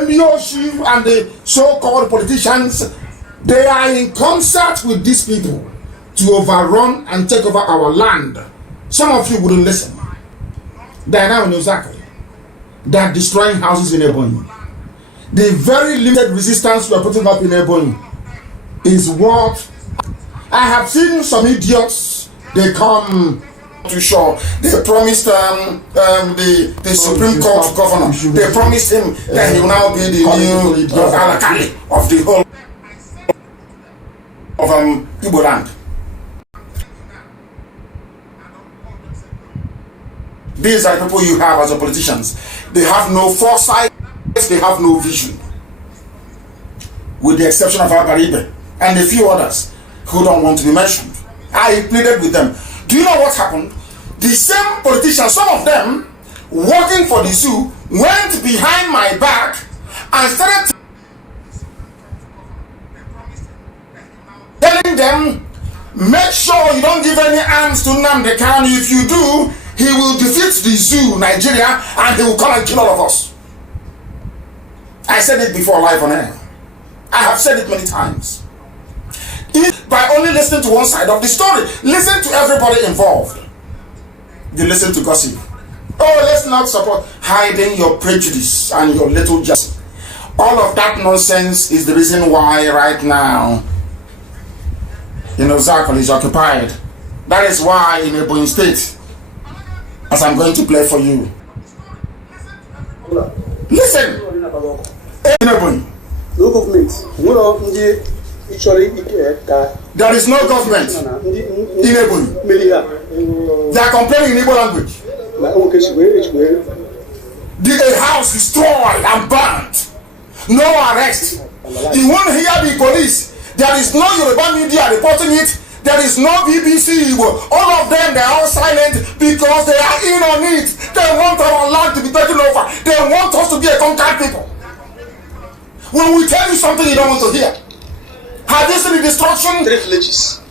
NBOC and the so-called politicians, they are in concert with these people to overrun and take over our land. Some of you wouldn't listen. They are now in Osaka. They are destroying houses in Ebonyi. The very limited resistance we are putting up in Ebonyi is what I have seen. Some idiots, they come to show. They promised the Supreme Court governor. They promised him that he will now be the new Alakali of the whole of Igbo land. These are the people you have as a politicians. They have no foresight. They have no vision. With the exception of Abaribe and a few others who don't want to be mentioned. I pleaded with them. Do you know what happened? The same politicians, some of them working for the zoo, went behind my back and started telling them, make sure you don't give any arms to Nnamdi Kanu. If you do, he will defeat the zoo, Nigeria, and he will come and kill all of us. I said it before live on air. I have said it many times. By only listening to one side of the story, listen to everybody involved. You listen to gossip. Oh, let's not support hiding your prejudice and your little jealousy. All of that nonsense is the reason why right now, Osaka is occupied. That is why in Ebonyi State, as I'm going to play for you. Listen. In Ebonyi. No government. There is no government in Ebonyi. They are complaining in Igbo language. The house destroyed and burnt. No arrest. You won't hear the police. There is no Yoruba media reporting it. There is no BBC. All of them, they are all silent because they are in on it. They want our land to be taken over. They want us to be a conquered people. When we tell you something you don't want to hear. Have you seen the destruction? 3 villages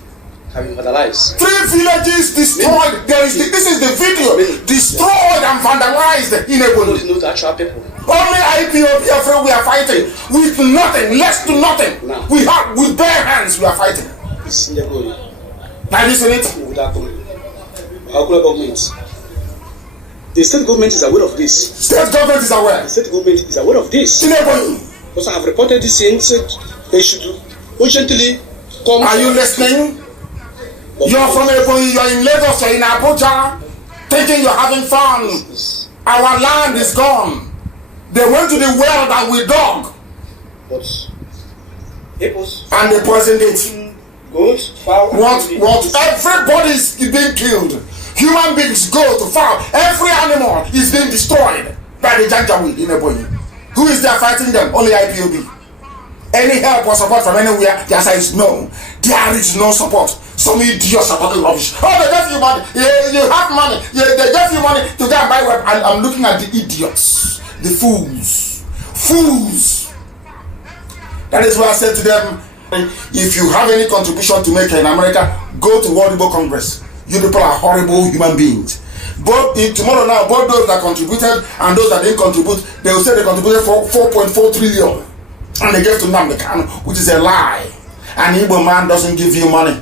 have been vandalized. 3 villages destroyed. This is the video. Destroyed and vandalized in Ebonyi. No actual people. Only IPO Biafra we are fighting. With nothing, less to nothing. No. We have, with bare hands we are fighting. It's in the goal. Have you seen it? Our government. The state government is aware of this. State government is aware. The state government is aware of this. In Ebonyi. Because I have reported this in, said they should urgently come. Are you listening? You're from Ebonyi, you're in Lagos, you're in Abuja, thinking you're having fun. Our land is gone. They went to the well that we dug. But and they poisoned it. Goats, fowl. What? Everybody is being killed. Human beings, goat, fowl, every animal is being destroyed by the Janjaweed in Ebonyi. Who is there fighting them? Only IPOB. Any help or support from anywhere, the answer is no. There is no support. Some idiots are talking rubbish. Oh, they gave you money. You have money. They gave you money to go and buy web. And I'm looking at the idiots. The fools. Fools. That is why I said to them, if you have any contribution to make in America, go to World Igbo Congress. You people are horrible human beings. But tomorrow now, both those that contributed and those that didn't contribute, they will say they contributed for 4.4 trillion. And they gave to Nnamdi Kanu, which is a lie. An Igbo man doesn't give you money.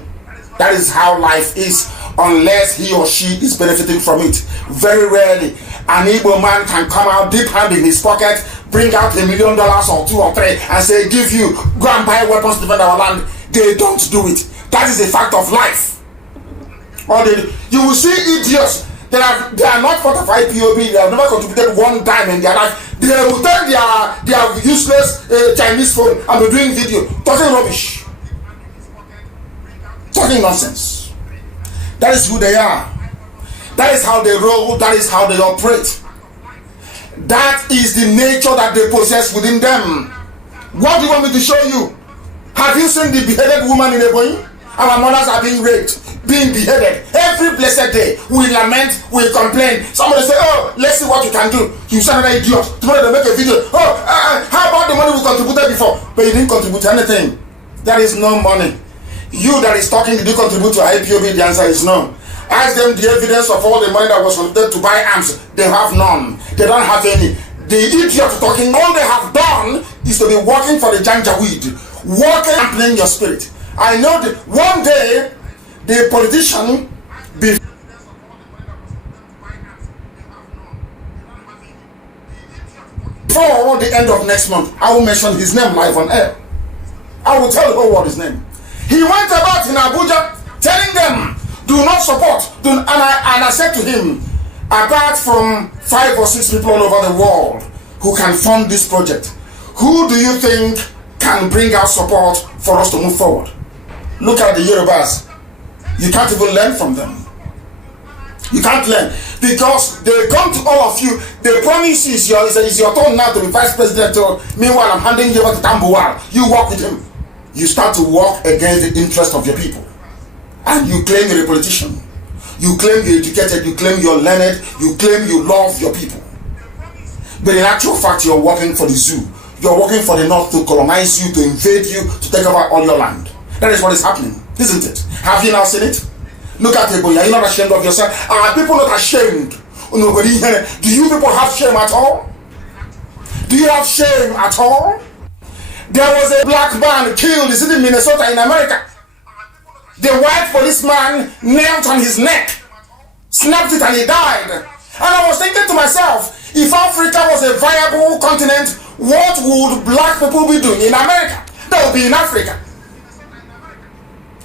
That is how life is, unless he or she is benefiting from it. Very rarely, an Igbo man can come out deep hand in his pocket, bring out $1 million or 2 or 3 and say, give you, go and buy weapons to defend our land. They don't do it. That is a fact of life. Or you will see idiots. They are not part of IPOB. They have never contributed one dime in their life. They will take their useless Chinese phone and be doing video, talking rubbish, talking nonsense. That is who they are. That is how they roll. That is how they operate. That is the nature that they possess within them. What do you want me to show you? Have you seen the beheaded woman in Ebonyi? Our mothers are being raped, being beheaded. Every blessed day, we lament, we complain. Somebody say, oh, let's see what you can do. You sound an idiot. Tomorrow they make a video. Oh, how about the money we contributed before? But you didn't contribute anything. There is no money. You that is talking, did you contribute to IPOB? The answer is no. Ask them the evidence of all the money that was contributed to buy arms. They have none. They don't have any. The idiot talking, all they have done is to be working for the Janjaweed, working and playing your spirit. I know that one day the politician before the end of next month, I will mention his name live on air. I will tell the whole world his name. He went about in Abuja telling them, do not support. And I said to him, apart from 5 or 6 people all over the world who can fund this project, who do you think can bring out support for us to move forward? Look at the Yorubas. You can't even learn from them. You can't learn because they come to all of you. They promise you it's your turn now to be vice president. Meanwhile, I'm handing you over to Tambuwal. You work with him. You start to work against the interest of your people. And you claim you're a politician. You claim you're educated. You claim you're learned. You claim you love your people. But in actual fact, you're working for the zoo. You're working for the North to colonize you, to invade you, to take over all your land. That is what is happening, isn't it? Have you now seen it? Look at Ebola. Are you not ashamed of yourself? Are people not ashamed? Nobody here. Do you people have shame at all? Do you have shame at all? There was a black man killed, is it in Minnesota in America? The white policeman knelt on his neck, snapped it and he died. And I was thinking to myself, if Africa was a viable continent, what would black people be doing in America? They would be in Africa.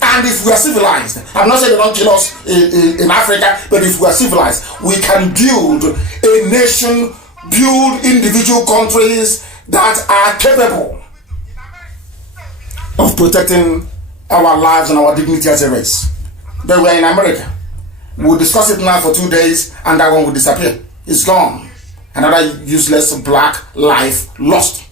And if we are civilized, I'm not saying they don't kill us in Africa, but if we are civilized, we can build a nation, build individual countries that are capable of protecting our lives and our dignity as a race. But we're in America. We'll discuss it now for 2 days and that one will disappear. It's gone. Another useless black life lost.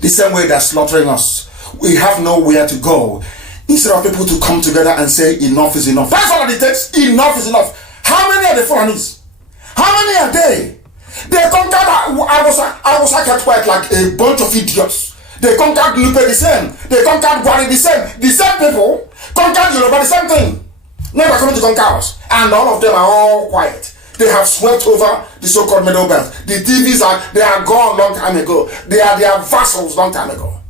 The same way they're slaughtering us. We have nowhere to go. Instead of people to come together and say enough is enough. That's all it takes. Enough is enough. How many are the Fulanis? How many are they? They conquered I was quite like a bunch of idiots. They conquered Nupe the same. They conquered Gwari the same. The same people conquered Yoruba the same thing. Now they're coming to conquer us. And all of them are all quiet. They have swept over the so-called Middle Belt. The TVs they are gone long time ago. They are vassals long time ago.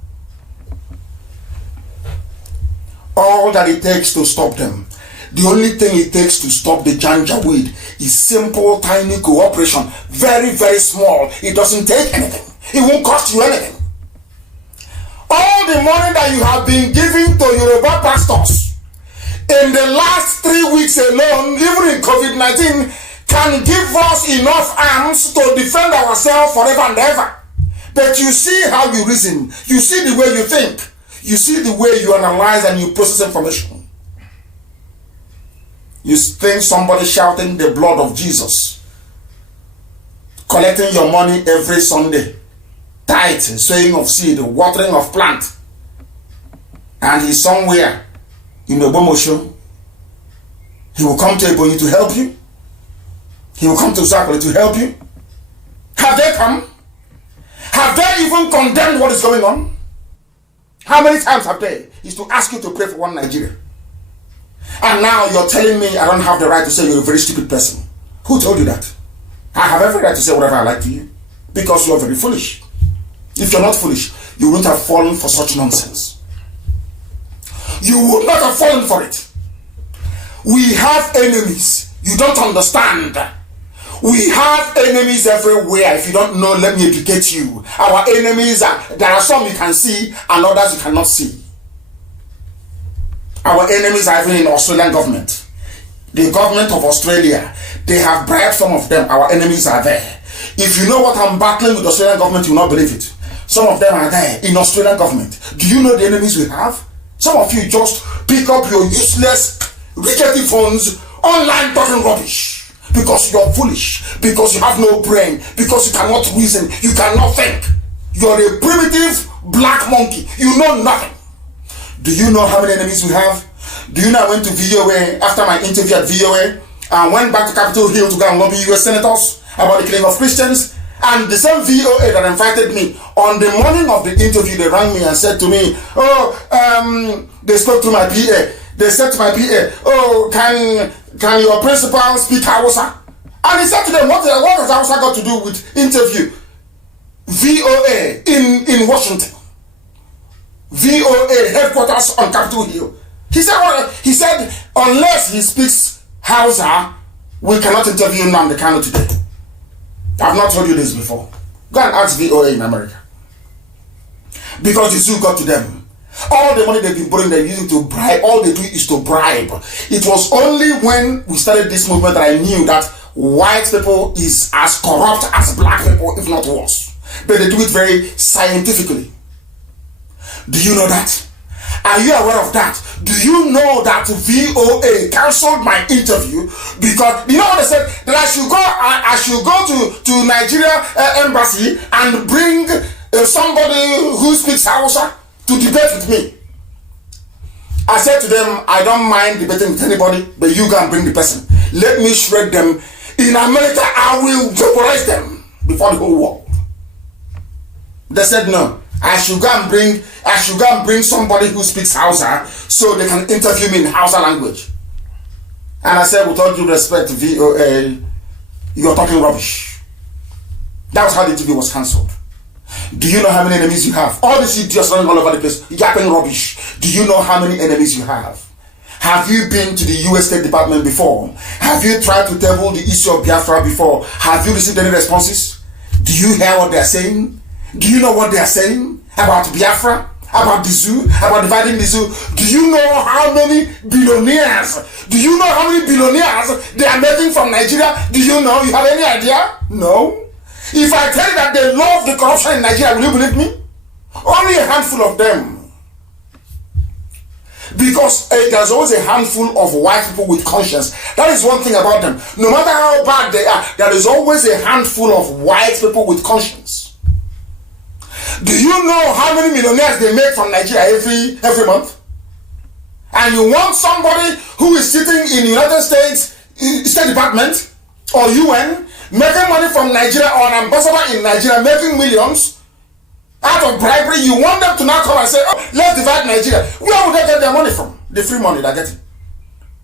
All that it takes to stop them, the only thing it takes to stop the Janjaweed is simple, tiny cooperation. Very, very small. It doesn't take anything. It won't cost you anything. All the money that you have been giving to Yoruba pastors in the last 3 weeks alone, even in COVID-19, can give us enough arms to defend ourselves forever and ever. But you see how you reason. You see the way you think. You see the way you analyze and you process information. You think somebody shouting the blood of Jesus, collecting your money every Sunday, tithe, sowing of seed, watering of plant, and he's somewhere in the Bomosho. He will come to Ebonyi to help you. He will come to Zakole to help you. Have they come? Have they even condemned what is going on? How many times have they? Is to ask you to pray for one Nigeria. And now you're telling me I don't have the right to say you're a very stupid person. Who told you that? I have every right to say whatever I like to you. Because you're very foolish. If you're not foolish, you wouldn't have fallen for such nonsense. You would not have fallen for it. We have enemies. You don't understand. We have enemies everywhere. If you don't know, let me educate you. Our enemies there are some you can see and others you cannot see. Our enemies are even in Australian government. The government of Australia, they have bribed some of them. Our enemies are there. If you know what I'm battling with the Australian government, you will not believe it. Some of them are there in Australian government. Do you know the enemies we have? Some of you just pick up your useless, rickety phones, online talking rubbish. Because you're foolish, because you have no brain, because you cannot reason, you cannot think. You're a primitive black monkey. You know nothing. Do you know how many enemies we have? Do you know I went to VOA after my interview at VOA and went back to Capitol Hill to go and lobby US senators about the killing of Christians? And the same VOA that invited me, on the morning of the interview, they rang me and said to me, they spoke to my PA. They said to my PA, can your principal speak Hausa? And he said to them, what has Hausa got to do with interview? VOA in Washington. VOA headquarters on Capitol Hill. He said unless he speaks Hausa, we cannot interview Nnamdi Kanu today. I've not told you this before. Go and ask VOA in America. Because the zoo got to them. All the money they've been borrowing, they're using to bribe. All they do is to bribe. It was only when we started this movement that I knew that white people is as corrupt as black people, if not worse. But they do it very scientifically. Do you know that? Are you aware of that? Do you know that VOA cancelled my interview because you know what they said? That I should go to Nigeria embassy and bring somebody who speaks Hausa to debate with me. I said to them, I don't mind debating with anybody, but you go and bring the person. Let me shred them. In America, I will vaporize them before the whole world. They said no. I should go and bring somebody who speaks Hausa so they can interview me in Hausa language. And I said, with all due respect, VOA, you're talking rubbish. That was how the interview was cancelled. Do you know how many enemies you have? All these idiots running all over the place, yapping rubbish. Do you know how many enemies you have? Have you been to the US State Department before? Have you tried to table the issue of Biafra before? Have you received any responses? Do you hear what they're saying? Do you know what they're saying about Biafra? About the zoo? About dividing the zoo? Do you know how many billionaires? Do you know how many billionaires they are making from Nigeria? Do you know? You have any idea? No. If I tell you that they love the corruption in Nigeria, will you believe me? Only a handful of them. Because there's always a handful of white people with conscience. That is one thing about them. No matter how bad they are, there is always a handful of white people with conscience. Do you know how many millionaires they make from Nigeria every month? And you want somebody who is sitting in the United States State Department or UN making money from Nigeria, or an ambassador in Nigeria making millions out of bribery? You want them to now come and say, oh, let's divide Nigeria. Where would they get their money from? The free money they're getting.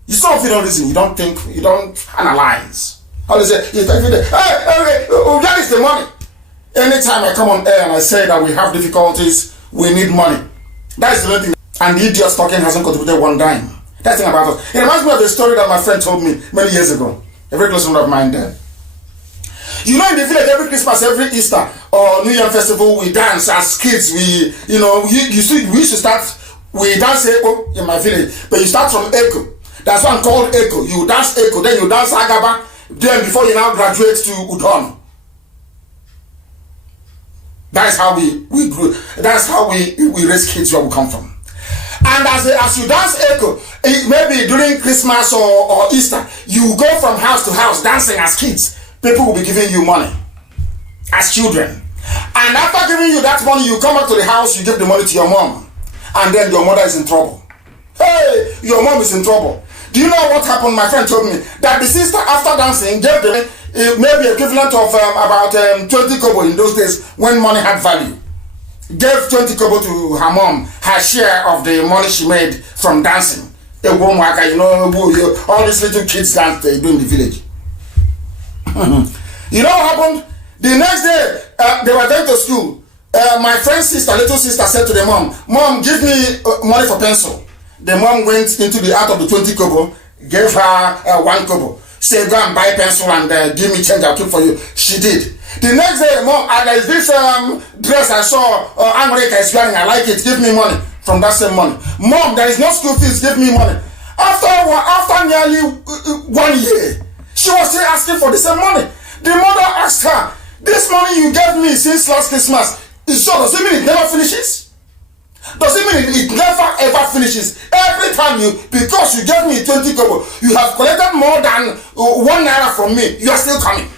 You still don't reason, you don't think, you don't analyze. How they say, hey, that is the money. Anytime I come on air and I say that we have difficulties, we need money. That is the only thing. And the idiot talking hasn't contributed one dime. That's the thing about us. It reminds me of the story that my friend told me many years ago. A very close friend of mine there. You know, in the village, every Christmas, every Easter, or New Year festival, we dance as kids. We used to start, we dance Echo in my village, but you start from Echo. That's one called Echo. You dance Echo, then you dance Agaba, then before you now graduate to Udon. That's how we grew. That's how we raise kids where we come from. And as you dance Echo, maybe during Christmas or Easter, you go from house to house dancing as kids. People will be giving you money as children. And after giving you that money, you come back to the house, you give the money to your mom. And then your mother is in trouble. Hey, your mom is in trouble. Do you know what happened? My friend told me that the sister, after dancing, gave them maybe equivalent of about 20 kobo in those days when money had value. Gave 20 kobo to her mom, her share of the money she made from dancing. You know, all these little kids dance they do in the village. You know what happened? The next day, they were going to school. My friend's sister, little sister, said to the mom, "Mom, give me money for pencil." The mom went into the out of the 20 kobo, gave her 1 kobo. Said, "Go and buy pencil and give me change, I'll keep for you." She did. The next day, "Mom, there's this dress I saw America is wearing, I like it, give me money." From that same money. "Mom, there is no school fees, give me money." After nearly 1 year, she was still asking for the same money. The mother asked her, "This money you gave me since last Christmas, does it mean it never finishes? Does it mean it never ever finishes? Every time because you gave me 20 kobo, you have collected more than 1 naira from me, you are still coming.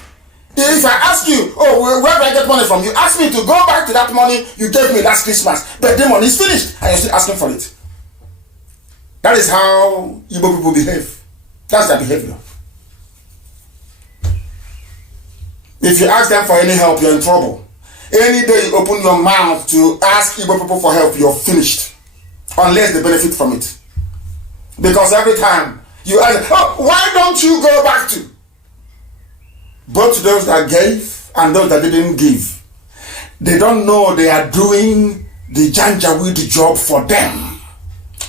If I ask you, oh, where do I get money from? You ask me to go back to that money you gave me last Christmas, but the money is finished and you're still asking for it." That is how Igbo people behave. That's their behavior. If you ask them for any help, you're in trouble. Any day you open your mouth to ask Igbo people for help, you're finished. Unless they benefit from it. Because every time you ask, "Oh, why don't you go back to?" Both those that gave and those that didn't give. They don't know they are doing the Janjaweed job for them.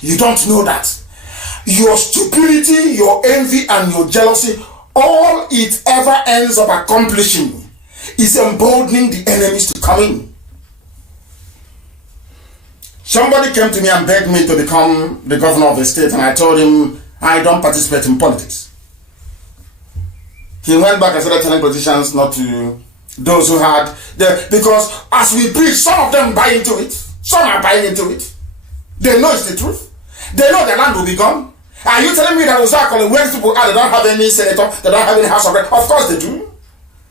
You don't know that. Your stupidity, your envy, and your jealousy, all it ever ends up accomplishing is emboldening the enemies to come in. Somebody came to me and begged me to become the governor of the state, and I told him I don't participate in politics. He went back and started telling politicians not to, those who had because as we preach, some of them buy into it. Some are buying into it. They know it's the truth. They know the land will be gone. Are you telling me that Uzakole, when people are, they don't have any senator, they don't have any house of rep? Of course they do.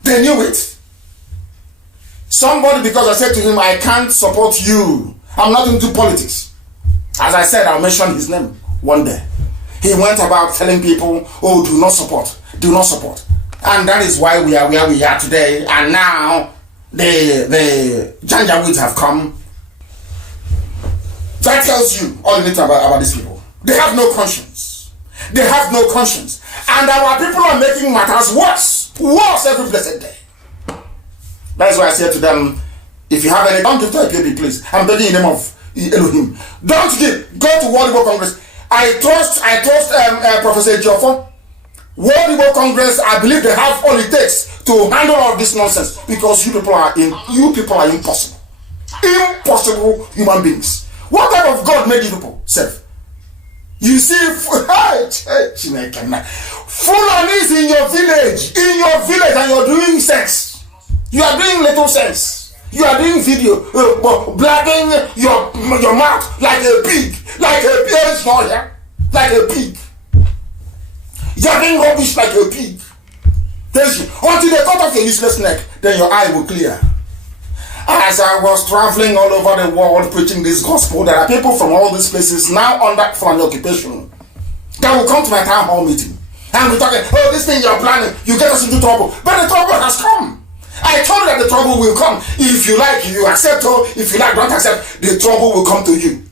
They knew it. Somebody, because I said to him, I can't support you. I'm not into politics. As I said, I'll mention his name one day. He went about telling people, oh, do not support. Do not support. And that is why we are where we are today. And now the Janjaweeds have come. That tells you all you need to know about these people. They have no conscience. They have no conscience. And our people are making matters worse. Worse every blessed day. That's why I said to them, if you have any, don't give to IPOB, please. I'm begging in the name of Elohim. Don't give. Go to World Igbo Congress. I trust Professor Ejiofor. World Igbo Congress, I believe they have all it takes to handle all this nonsense, because you people are impossible. Impossible human beings. What type of God made you people, self? You see, Fulanis in your village, and you're doing sex. You are doing little sex. You are doing video, blabbing your mouth like a pig, like a pig, like a pig. You're doing rubbish like a pig. Until they cut off your useless neck, then your eye will clear. As I was traveling all over the world preaching this gospel, there are people from all these places now under Fulani occupation that will come to my town hall meeting. And we're talking, oh, this thing you're planning, you get us into trouble. But the trouble has come. I told you that the trouble will come. If you like, you accept, or if you like, don't accept, the trouble will come to you.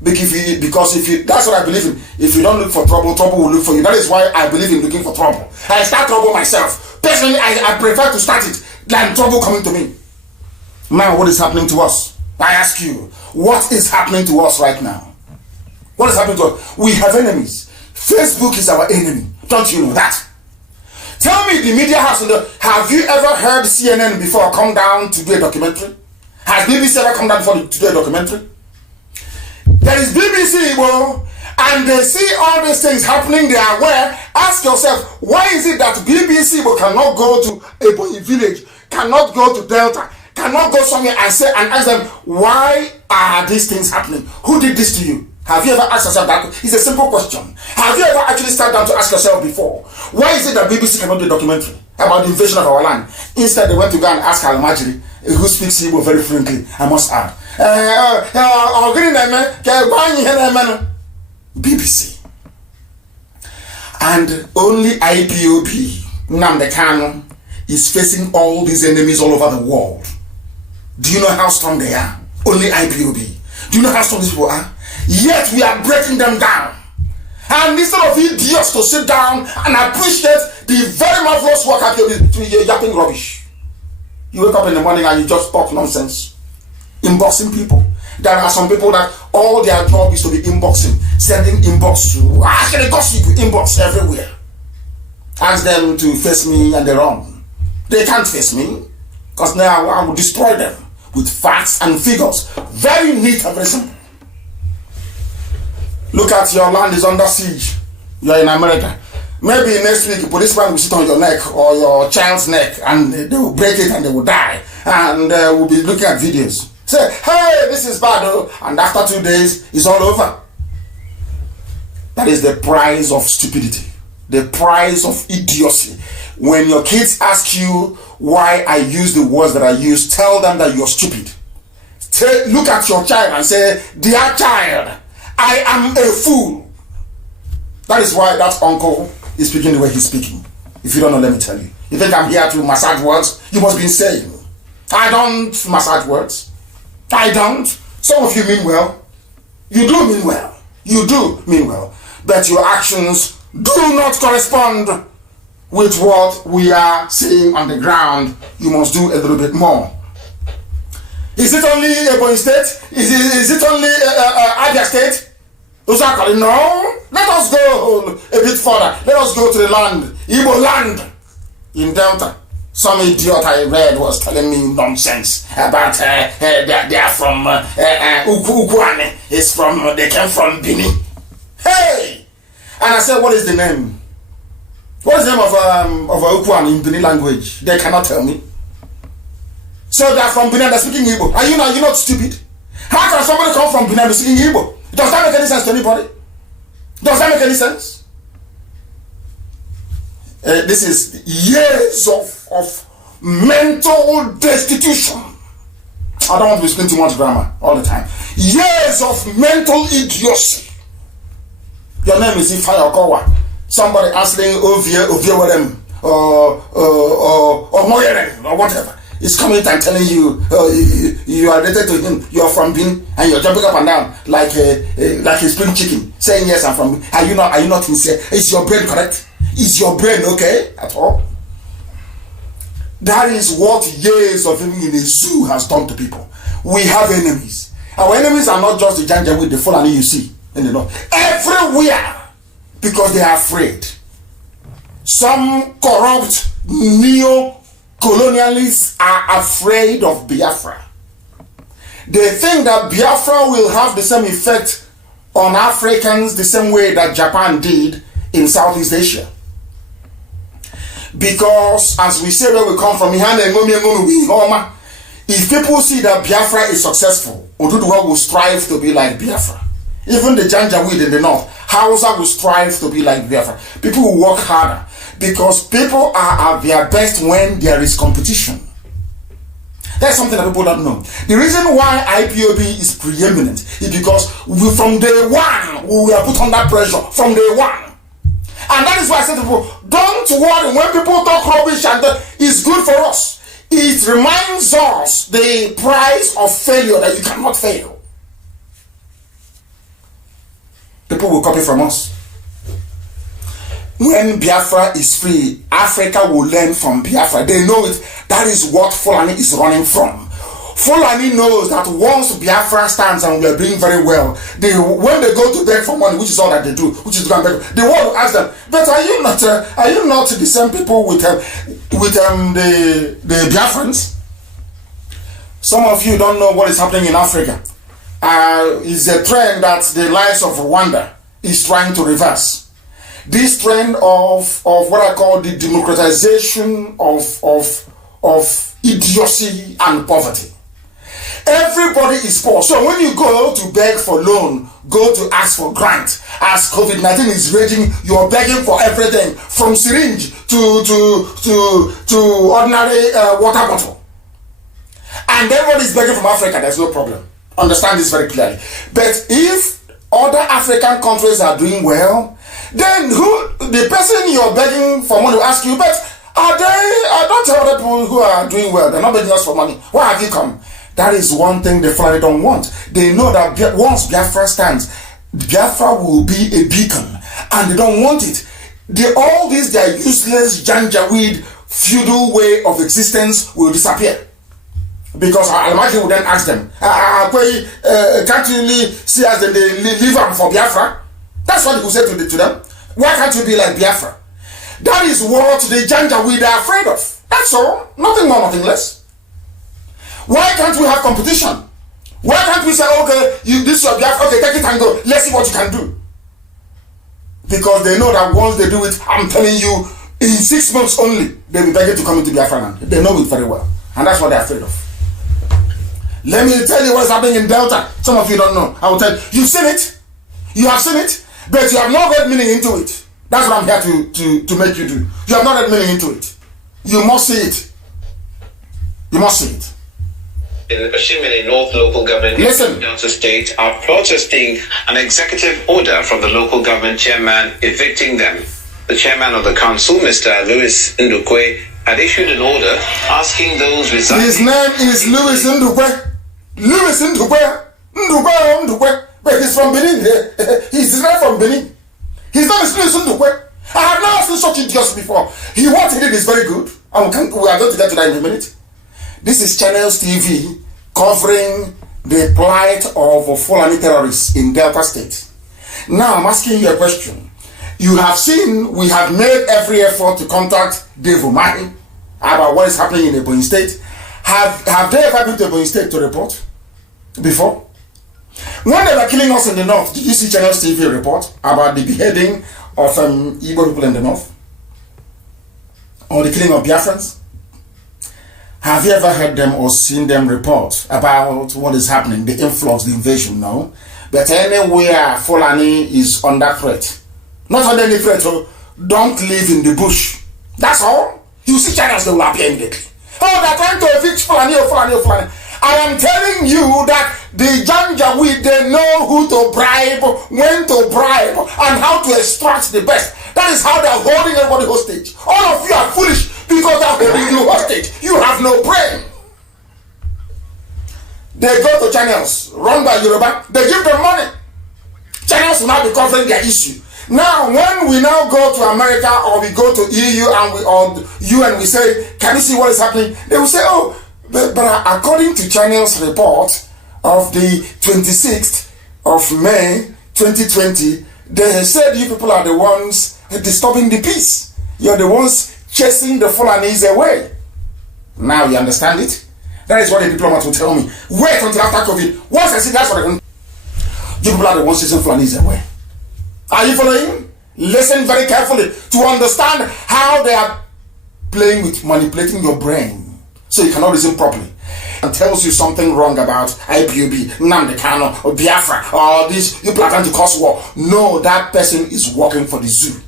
Because if you, that's what I believe in. If you don't look for trouble, trouble will look for you. That is why I believe in looking for trouble. I start trouble myself. Personally, I prefer to start it than trouble coming to me. Now, what is happening to us? I ask you, what is happening to us right now? What is happening to us? We have enemies. Facebook is our enemy. Don't you know that? Tell me, the media house, have you ever heard CNN before come down to do a documentary? Has BBC ever come down to do a documentary? There is BBC, and they see all these things happening, they are aware. Ask yourself, why is it that BBC cannot go to a village, cannot go to Delta, cannot go somewhere and say and ask them, why are these things happening? Who did this to you? Have you ever asked yourself that? It's a simple question. Have you ever actually sat down to ask yourself before, why is it that BBC cannot do a documentary about the invasion of our land? Instead, they went to go and ask Al-Majri, who speaks Igbo very fluently, I must add. BBC. And only IPOB, Nnamdi Kanu, is facing all these enemies all over the world. Do you know how strong they are? Only IPOB. Do you know how strong these people are? Yet we are breaking them down. And instead of idiots to sit down and appreciate the very marvelous work IPOB, you're yapping rubbish. You wake up in the morning and you just talk nonsense. Inboxing people. There are some people that all their job is to be inboxing, sending inbox to actually gossip inbox everywhere. Ask them to face me and they run. They can't face me because now I will destroy them with facts and figures. Very neat and very simple. Look at your land is under siege. You're in America. Maybe next week a policeman will sit on your neck or your child's neck and they will break it and they will die. And we'll be looking at videos. Say, hey, this is bad, oh. And after 2 days, it's all over. That is the price of stupidity. The price of idiocy. When your kids ask you why I use the words that I use, tell them that you're stupid. Look at your child and say, dear child, I am a fool. That is why that uncle is speaking the way he's speaking. If you don't know, let me tell you. You think I'm here to massage words? You must be insane. I don't massage words. I don't. Some of you mean well. You do mean well. You do mean well. But your actions do not correspond with what we are seeing on the ground. You must do a little bit more. Is it only Ebonyi State? Is it only Abia State? No. Let us go a bit further. Let us go to the land, Igbo land in Delta. Some idiot I read was telling me nonsense about they are from Ukwane. They came from Benin. Hey! And I said, what is the name? What is the name of Ukwane in Benin language? They cannot tell me. So they are from Benin, they're speaking Igbo. Are you not stupid? How can somebody come from Benin and be speaking Igbo? Does that make any sense to anybody? Does that make any sense? This is years of mental destitution. I don't want to be speaking too much grammar all the time. Years of mental idiocy. Your name is Ifeanyi Okowa. Somebody answering Oviewerem or Moyeren or whatever. Is coming and telling you you are related to him, you are from Benin, and you're jumping up and down like a spring chicken, saying yes, I'm from Benin. Are you not sincere? Is your brain correct? Is your brain okay at all? That is what years of living in a zoo has done to people. We have enemies. Our enemies are not just the Janjaweed, the Fulani you see in the north. Everywhere, because they are afraid. Some corrupt neo-colonialists are afraid of Biafra. They think that Biafra will have the same effect on Africans the same way that Japan did in Southeast Asia. Because, as we say where we come from, if people see that Biafra is successful, Oduduwa will strive to be like Biafra. Even the Janjaweed in the north, Hausa will strive to be like Biafra. People will work harder because people are at their best when there is competition. That's something that people don't know. The reason why IPOB is preeminent is because from day one, we were put under pressure from day one. And that is why I say to people, don't worry when people talk rubbish and it's good for us. It reminds us the price of failure, that you cannot fail. People will copy from us. When Biafra is free, Africa will learn from Biafra. They know it. That is what Fulani is running from. Fulani knows that once Biafra stands and we are doing very well, when they go to beg for money, which is all that they do, which is to go and beg, the world will ask them, but are you not the same people with the Biafrans? Some of you don't know what is happening in Africa. It's a trend that the likes of Rwanda is trying to reverse. This trend of what I call the democratization of idiocy and poverty. Everybody is poor. So when you go to beg for loan, go to ask for grant, as COVID-19 is raging, you're begging for everything from syringe to ordinary water bottle. And everybody is begging from Africa. There's no problem. Understand this very clearly. But if other African countries are doing well, then the person you're begging for money will ask you, but I don't tell other people who are doing well, they're not begging us for money. Why have you come? That is one thing the Fulani don't want. They know that once Biafra stands, Biafra will be a beacon, and they don't want it. All these their useless Janjaweed feudal way of existence will disappear. Because Al-Mahdi will then ask them, can't you really see us that they live on for Biafra? That's what he will say to them. Why can't you be like Biafra? That is what the Janjaweed are afraid of. That's all. Nothing more, nothing less. Why can't we have competition? Why can't we say, okay, this is your Biafra, okay, take it and go. Let's see what you can do. Because they know that once they do it, I'm telling you, in 6 months only, they'll be begging to come into Biafra land. They know it very well. And that's what they're afraid of. Let me tell you what's happening in Delta. Some of you don't know. I will tell you. You've seen it. You have seen it. But you have not read meaning into it. That's what I'm here to make you do. You have not read meaning into it. You must see it. You must see it. In the Bashimili North local government in Delta State are protesting an executive order from the local government chairman evicting them. The chairman of the council, Mr. Louis Ndukwe, had issued an order asking those residing... His name is Louis Ndukwe. Louis Ndukwe. Ndukwe. But he's from Benin. He's not from Benin. His name is Louis Ndukwe. I have never seen such idiots before. What he did is very good. We are going to get to that in a minute. This is Channels TV covering the plight of Fulani terrorists in Delta State. Now I'm asking you a question. You have seen we have made every effort to contact Dave Umahi about what is happening in Ebonyi State. Have they ever been to Ebonyi State to report before? When they were killing us in the north, did you see Channels TV report about the beheading of Igbo people in the north? Or the killing of Biafrans? Have you ever heard them or seen them report about what is happening, the influx, the invasion? No. But anywhere Fulani is under threat, not under any threat, don't live in the bush. That's all. You see Channels, they will appear immediately. Oh, they're trying to evict Fulani, Fulani. I am telling you that the Janjaweed, they know who to bribe, when to bribe, and how to extract the best. That is how they are holding everybody hostage. All of you are foolish because they are holding you hostage. You have no brain. They go to Channels run by Yoruba. They give them money. Channels will now be covering their issue. Now, when we now go to America or we go to EU or UN, we say, can you see what is happening? They will say, oh, but according to Channels report of the 26th of May 2020, they said you people are the ones disturbing the peace. You're the ones chasing the Fulanis away. Now you understand it? That is what the diplomat will tell me. Wait until after COVID. Once I see that's what I want. You people are the ones chasing Fulanis away. Are you following? Listen very carefully to understand how they are playing with manipulating your brain so you cannot reason properly. And tells you something wrong about IPOB, Nnamdi Kanu, or Biafra, or this, you plan to cause war. No, that person is working for the zoo.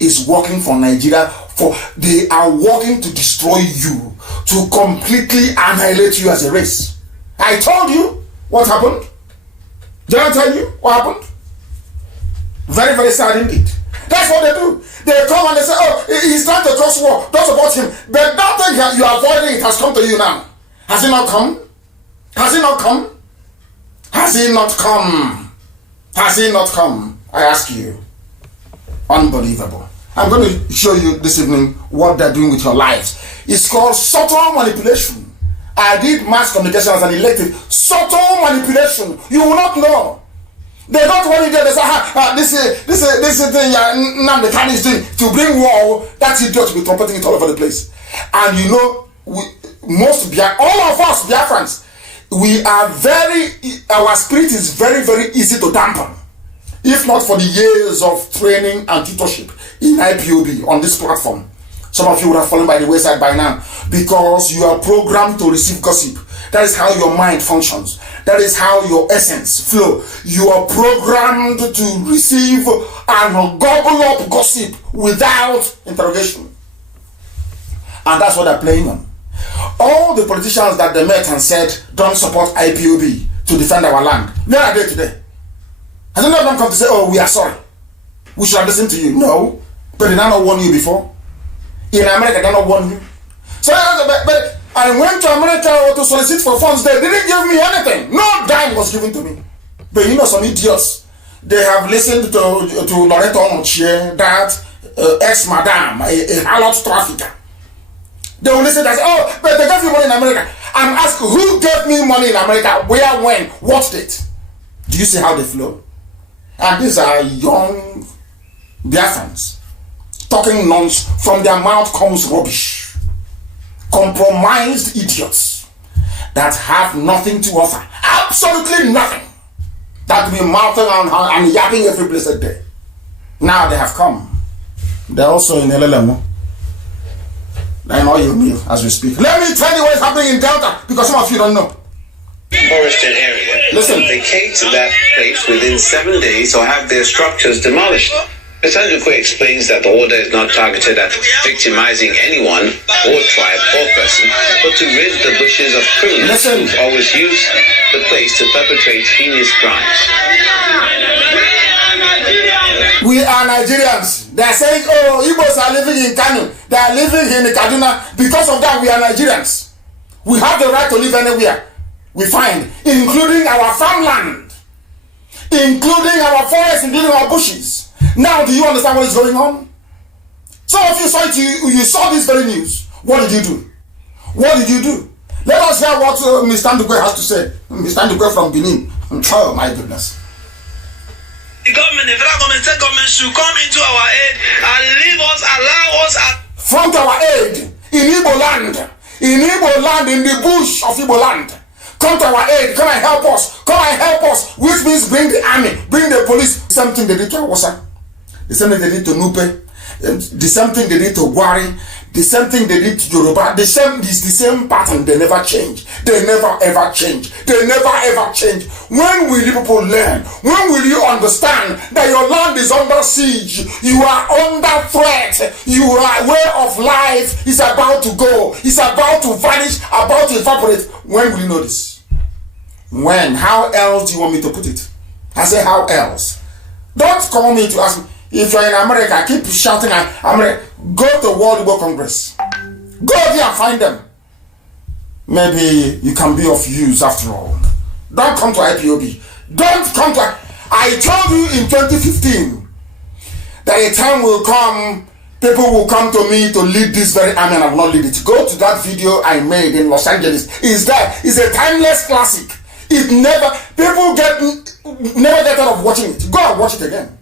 Is working for Nigeria. They are working to destroy you, to completely annihilate you as a race. I told you what happened. Did I tell you what happened? Very, very sad indeed. That's what they do. They come and they say, oh, he's trying to cause war. Don't support him. But that thing that you are avoiding, it has come to you now. Has it not come? Has it not come? Has it not come? Has it not come? I ask you. Unbelievable. I'm going to show you this evening what they're doing with your lives. It's called subtle manipulation. I did mass communication as an elective. Subtle manipulation. You will not know. They don't want it there. They say, this is thing Nnamdi Kanu is doing to bring war. That's idiot to be trumpeting it all over the place. And you know, all of us Biafrans, our spirit is very, very easy to dampen. If not for the years of training and tutorship in IPOB on this platform, some of you would have fallen by the wayside by now because you are programmed to receive gossip. That is how your mind functions. That is how your essence flow. You are programmed to receive and gobble up gossip without interrogation. And that's what they're playing on. All the politicians that they met and said don't support IPOB to defend our land, where are they today? Has any of them come to say, oh, we are sorry, we should have listened to you? No. But did I not warn you before? In America, they not warn you. So but I went to America to solicit for funds. They didn't give me anything. No dime was given to me. But you know, some idiots, they have listened to Loreto Onochie, that ex-madam, a harlot trafficker. They will listen and say, oh, but they gave you money in America. I'm asking, who gave me money in America? Where, when, what date? Do you see how they flow? And these are young Biafrans talking nonsense. From their mouth comes rubbish. Compromised idiots that have nothing to offer. Absolutely nothing. That will be mouthing and yapping every blessed day. Now they have come. They're also in LLM. They're in oil mill as we speak. Let me tell you what's happening in Delta, because some of you don't know. Forested area. Listen. Vacate that place within 7 days or have their structures demolished. Mr. Ndukwe explains that the order is not targeted at victimizing anyone or tribe or person, but to rid the bushes of criminals who always use the place to perpetrate heinous crimes. We are Nigerians. They are saying, oh, Igbos are living in Kanu. They are living in Kaduna. Because of that, we are Nigerians. We have the right to live anywhere we find, including our farmland, including our forests, including our bushes. Now, do you understand what is going on? So if you saw it, you saw this very news. What did you do? What did you do? Let us hear what Mr. Ndukwe has to say. Mr. Ndukwe from Benin. Oh my goodness. The government, the federal government, state government should come into our aid and leave us, allow us. Front our aid in Igbo land. In Igbo land, in the bush of Igbo land. Come to our aid. Come and help us. Come and help us. Which means bring the army, bring the police. The same thing they did to Awasa. The same thing they did to Nupe. The same thing they did to Gwari. The same thing they did to Yoruba. The same is the same pattern. They never change. They never ever change. They never ever change. When will you people learn? When will you understand that your land is under siege? You are under threat. Your way of life is about to go. It's about to vanish, about to evaporate. When will you know this? When? How else do you want me to put it? I say how else? Don't come on me to ask me. If you're in America, keep shouting at America. Go to World War Congress. Go there and find them. Maybe you can be of use after all. Don't come to IPOB. Don't come to... I told you in 2015 that a time will come, people will come to me to lead this very army and I will not lead it. Go to that video I made in Los Angeles. It's a timeless classic. It never... People never get out of watching it. Go and watch it again.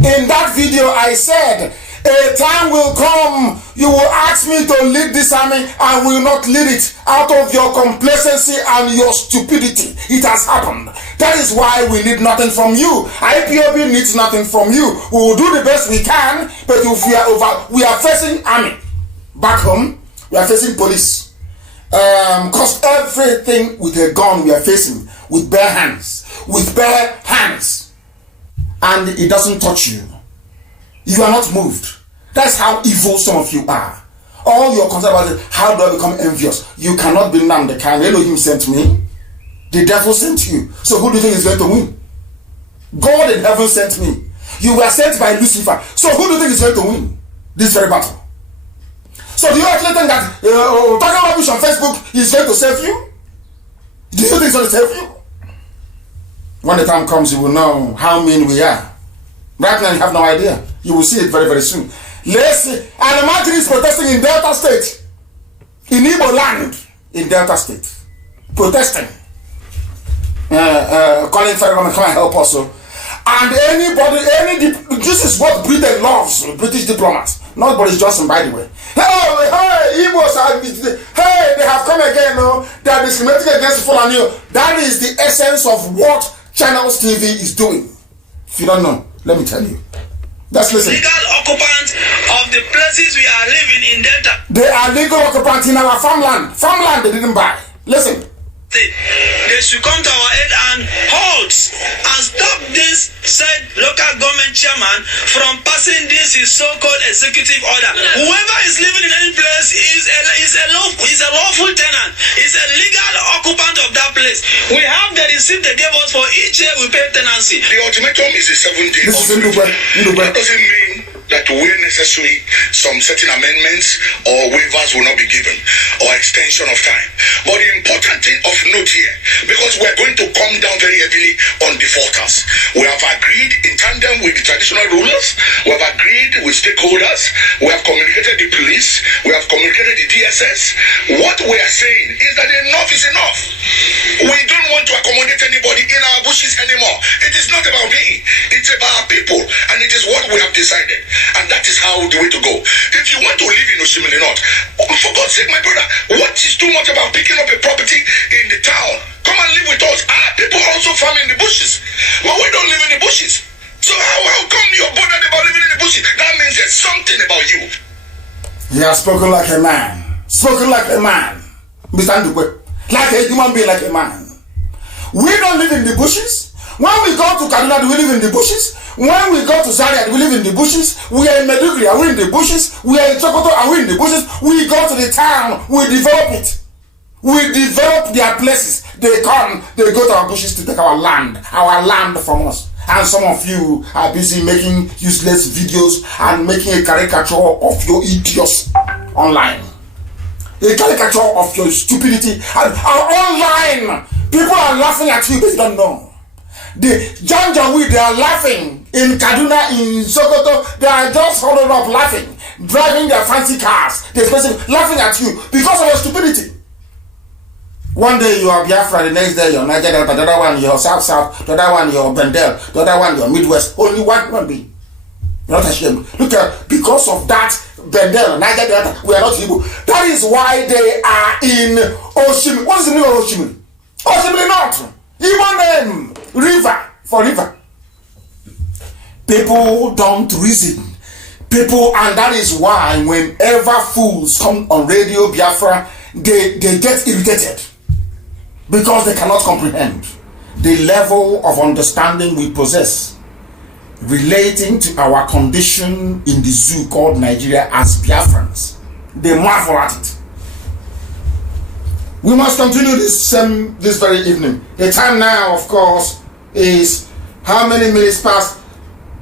In that video I said, a time will come, you will ask me to lead this army and will not lead it out of your complacency and your stupidity. It has happened. That is why we need nothing from you. IPOB needs nothing from you. We will do the best we can, but if we are facing army. Back home, we are facing police. Because everything with a gun we are facing with bare hands. With bare hands. And it doesn't touch you. You are not moved. That's how evil some of you are. All you're concerned about is how do I become envious? You cannot be Nnamdi Kanu. Elohim sent me. The devil sent you. So who do you think is going to win? God in heaven sent me. You were sent by Lucifer. So who do you think is going to win this very battle? So do you actually think that talking rubbish on Facebook is going to save you? Do you think it's going to save you? When the time comes, you will know how mean we are. Right now, you have no idea. You will see it very, very soon. Let's see. And imagine is protesting in Delta State. In Igbo land. In Delta State. Protesting. Calling for everyone to come and help us. And this is what Britain loves. British diplomats. Not Boris Johnson, by the way. Hey, Igbos hey, they have come again. No? They are discriminating against Fulani. That is the essence of what Channels TV is doing. If you don't know, let me tell you. Let's listen. Legal occupants of the places we are living in Delta. They are legal occupants in our farmland. Farmland they didn't buy. Listen. They should come to our aid and halt and stop this said local government chairman from passing this his so-called executive order. Whoever is living in any place is a lawful tenant, is a legal occupant of that place. We have the receipt they gave us for each year we pay tenancy. The ultimatum is a 7-day ultimatum. That doesn't mean that where necessary some certain amendments or waivers will not be given or extension of time. But the important thing of note here, because we're going to come down very heavily on defaulters. We have agreed in tandem with the traditional rulers, we have agreed with stakeholders, we have communicated the police, we have communicated the DSS. What we are saying is that enough is enough. We don't want to accommodate anybody in our bushes anymore. It is not about me, it's about our people, and it is what we have decided. And that is how the way to go. If you want to live in Oshimili North, for God's sake, my brother, what is too much about picking up a property in the town? Come and live with us. People also farm in the bushes. But we don't live in the bushes. So how come you're bothered about living in the bushes? That means there's something about you. He has spoken like a man. Spoken like a man. Mr. Ndukwe. Like a human being, like a man. We don't live in the bushes. When we go to Kaduna, do we live in the bushes? When we go to Zaria, do we live in the bushes? We are in Meduguri, are we in the bushes? We are in Sokoto, are we in the bushes? We go to the town, we develop it. We develop their places. They come, they go to our bushes to take our land from us. And some of you are busy making useless videos and making a caricature of your idiots online. A caricature of your stupidity. And online, people are laughing at you, but you don't know. The Janjaweed, they are laughing. In Kaduna, in Sokoto, they are just followed up laughing, driving their fancy cars. They're laughing at you because of your stupidity. One day you are Biafra, the next day you're Niger Delta, the other one you're South, the other one you're Bendel, the other one you're Midwest. Only one being. You're not ashamed. Look at, because of that, Bendel, Niger Delta, we are not Igbo. That is why they are in Oshimiri. What is the meaning of Oshimiri? Oshimiri North. Even river for river. People don't reason. People, and that is why whenever fools come on Radio Biafra, they get irritated. Because they cannot comprehend the level of understanding we possess relating to our condition in the zoo called Nigeria as Biafrans. They marvel at it. We must continue this very evening. The time now, of course, is how many minutes past?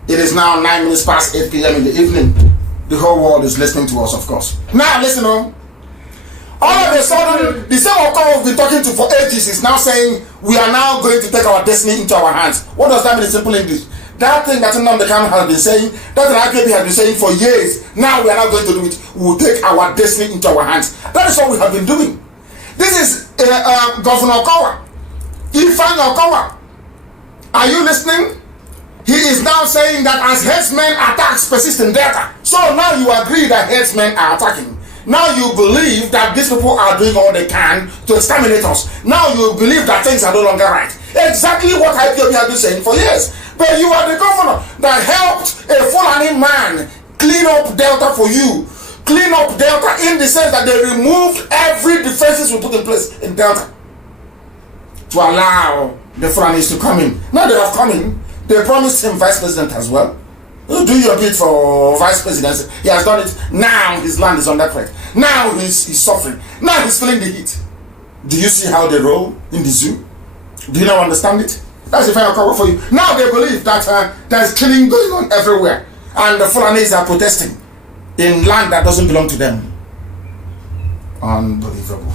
It is now 9 minutes past 8 p.m. in the evening. The whole world is listening to us, of course. Now, listen on. All of a sudden, the same Okoro we've been talking to for ages is now saying we are now going to take our destiny into our hands. What does that mean in simple English? That thing that Nnamdi Kanu has been saying, that IPOB has been saying for years, now we are now going to do it. We will take our destiny into our hands. That is what we have been doing. This is Governor Okowa. Ifan Okowa. Are you listening? He is now saying that as headsmen attacks persist in Delta. So now you agree that headsmen are attacking. Now you believe that these people are doing all they can to exterminate us. Now you believe that things are no longer right. Exactly what IPOB has been saying for years. But you are the governor that helped a Fulani man clean up Delta for you. Clean up Delta in the sense that they removed every defenses we put in place in Delta to allow the Fulanis to come in. Now they have come in. They promised him vice president as well. You do your bit for vice presidency. He has done it. Now his land is under threat. Now he's suffering. Now he's feeling the heat. Do you see how they roll in the zoo? Do you now understand it? That's the final cover for you. Now they believe that there's killing going on everywhere. And the Fulanis are protesting in land that doesn't belong to them. Unbelievable.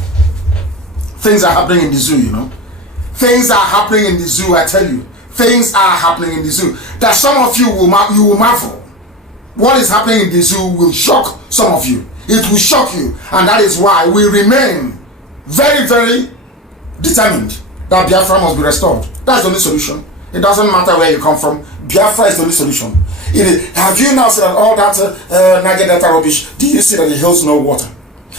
Things are happening in the zoo, you know. Things are happening in the zoo, I tell you. Things are happening in the zoo that some of you will marvel. What is happening in the zoo will shock some of you. It will shock you, and that is why we remain very, very determined that Biafra must be restored. That's the only solution. It doesn't matter where you come from. Biafra is the only solution. Have you now seen that all that Niger Delta rubbish? Do you see that it holds no water?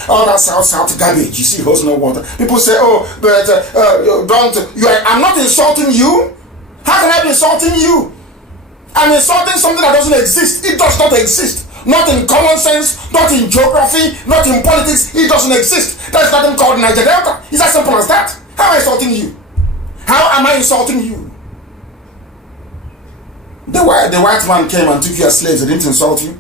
All that south garbage, you see, it holds no water. People say, "Oh, but I'm not insulting you." How can I be insulting you? I'm insulting something that doesn't exist. It does not exist. Not in common sense, not in geography, not in politics. It doesn't exist. There's nothing called Niger Delta. It's as simple as that. How am I insulting you? How am I insulting you? The white man came and took you as slaves. They didn't insult you.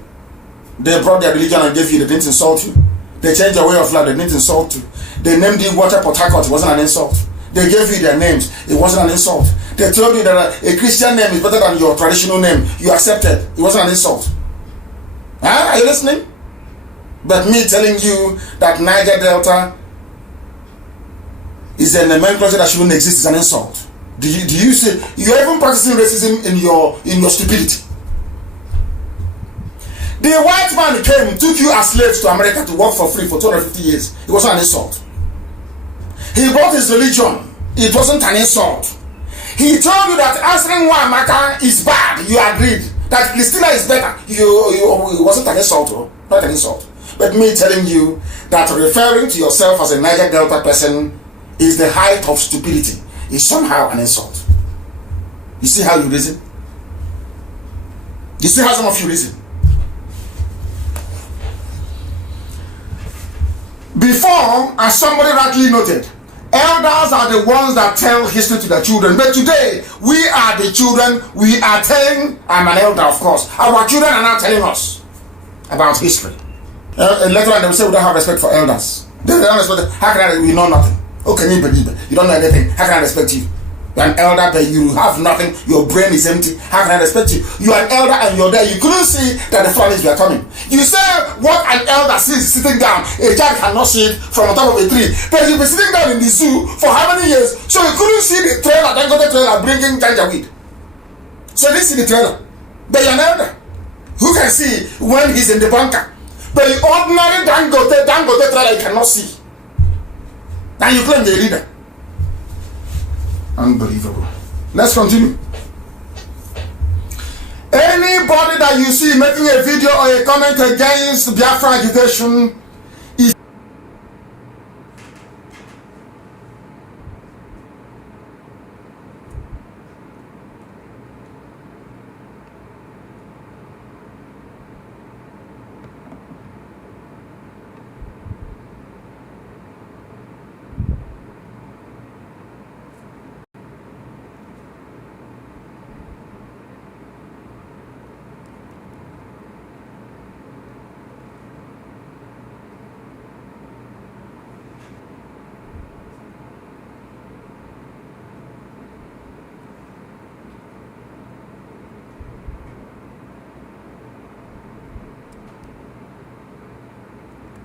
They brought their religion and gave you. They didn't insult you. They changed your way of life. They didn't insult you. They named you Water Port Harcourt. It wasn't an insult. They gave you their names. It wasn't an insult. They told you that a Christian name is better than your traditional name. You accepted. It wasn't an insult. Are you listening? But me telling you that Niger Delta is a nomenclature that shouldn't exist is an insult. Do you see? You're even practicing racism in your stupidity. The white man came, took you as slaves to America to work for free for 250 years. It wasn't an insult. He brought his religion. It wasn't an insult. He told you that answering Wamaka is bad. You agreed. That Christina is better. It wasn't an insult, not an insult. But me telling you that referring to yourself as a Niger Delta person is the height of stupidity is somehow an insult. You see how you reason? You see how some of you reason? Before, as somebody rightly noted, elders are the ones that tell history to their children. But today, we are the children. We are telling, I'm an elder, of course. Our children are now telling us about history. Later on, they will say we don't have respect for elders. They don't respect. How can we know nothing? How can you believe it? You don't know anything. How can I respect you? You're an elder, but you have nothing. Your brain is empty. How can I respect you? You are an elder and you're there. You couldn't see that the Fulanis were coming. You say what an elder sees sitting down. A child cannot see it from on top of a tree. But you've been sitting down in the zoo for how many years? So you couldn't see the trailer, then got the trailer bringing janjaweed. So you didn't see the trailer. But you're an elder. Who can see when he's in the bunker? But the ordinary Dangote trailer you cannot see. And you claim the leader. Unbelievable. Let's continue. Anybody that you see making a video or a comment against Biafra agitation is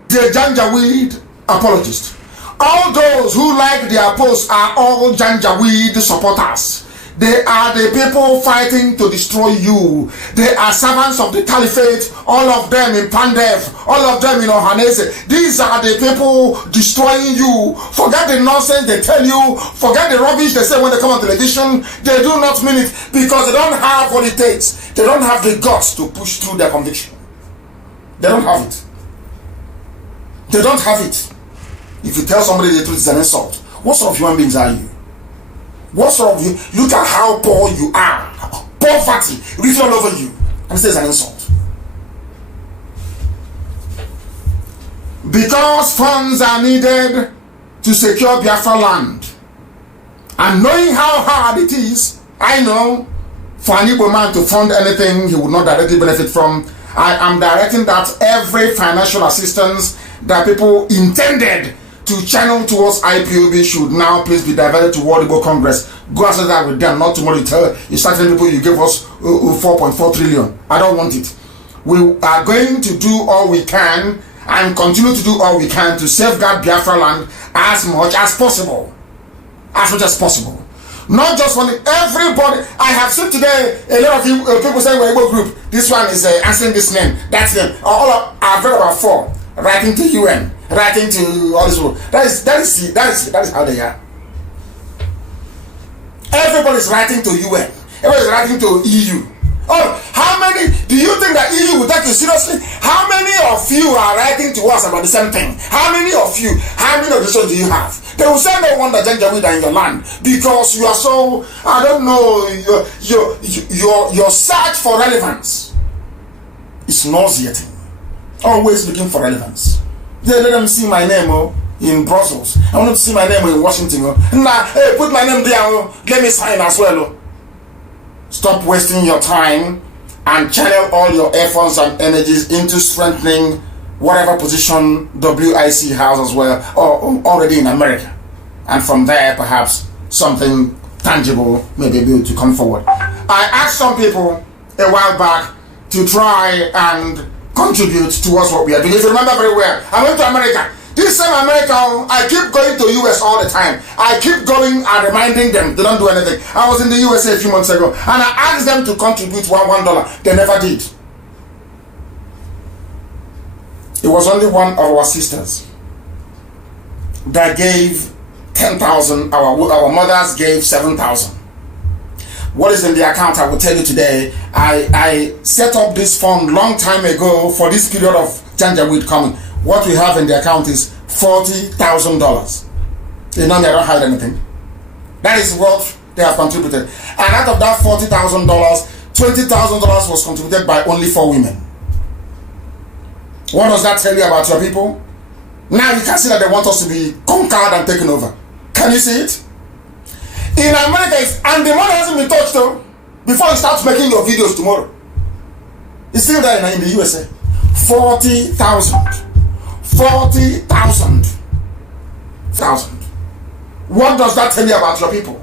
the Janjaweed apologists. All those who like their posts are all Janjaweed supporters. They are the people fighting to destroy you. They are servants of the caliphate, all of them in Pandev, all of them in Ohanese. These are the people destroying you. Forget the nonsense they tell you. Forget the rubbish they say when they come on television. They do not mean it because they don't have what it takes. They don't have the guts to push through their conviction. They don't have it. They don't have it. If you tell somebody the truth, it's an insult. What sort of human beings are you? What sort of you? Look at how poor you are. Poverty written all over you. And it says an insult. Because funds are needed to secure Biafra land. And knowing how hard it is, I know for an Igbo man to fund anything he would not directly benefit from, I am directing that every financial assistance that people intended to channel towards IPOB should now please be diverted to World Igbo Congress. Go and say that with them, not tomorrow you start telling people you gave us 4.4 trillion. I don't want it. We are going to do all we can and continue to do all we can to safeguard Biafra land as much as possible. As much as possible. Not just one, everybody. I have seen today a lot of people saying we're Igbo group. This one is answering this name, that name. I've read about 4. Writing to UN, writing to all this world. That is how they are. Everybody's writing to UN. Everybody's writing to EU. Oh, how many do you think that EU will take you seriously? How many of you are writing to us about the same thing? How many of you? How many organizations do you have? They will say no wonder Janjaweed are in your land because you are so, I don't know, your search for relevance is nauseating. Always looking for relevance. They let them see my name in Brussels. I want them to see my name in Washington. Nah, hey, put my name there. Let me sign as well. Stop wasting your time and channel all your efforts and energies into strengthening whatever position WIC has as well, or already in America. And from there, perhaps something tangible may be able to come forward. I asked some people a while back to try and contribute towards what we are doing. If you remember very well, I went to America. This same America, I keep going to US all the time. I keep going and reminding them they don't do anything. I was in the USA a few months ago and I asked them to contribute $1. They never did. It was only one of our sisters that gave 10,000. Our mothers gave 7,000. What is in the account, I will tell you today. I set up this fund long time ago for this period of Janjaweed coming. What we have in the account is $40,000. You know me, I don't hide anything. That is what they have contributed. And out of that $40,000, $20,000 was contributed by only 4 women. What does that tell you about your people? Now you can see that they want us to be conquered and taken over. Can you see it? In America, and the money hasn't been touched though. Before you start making your videos tomorrow, it's still there in the USA. 40,000. 40,000. What does that tell you about your people?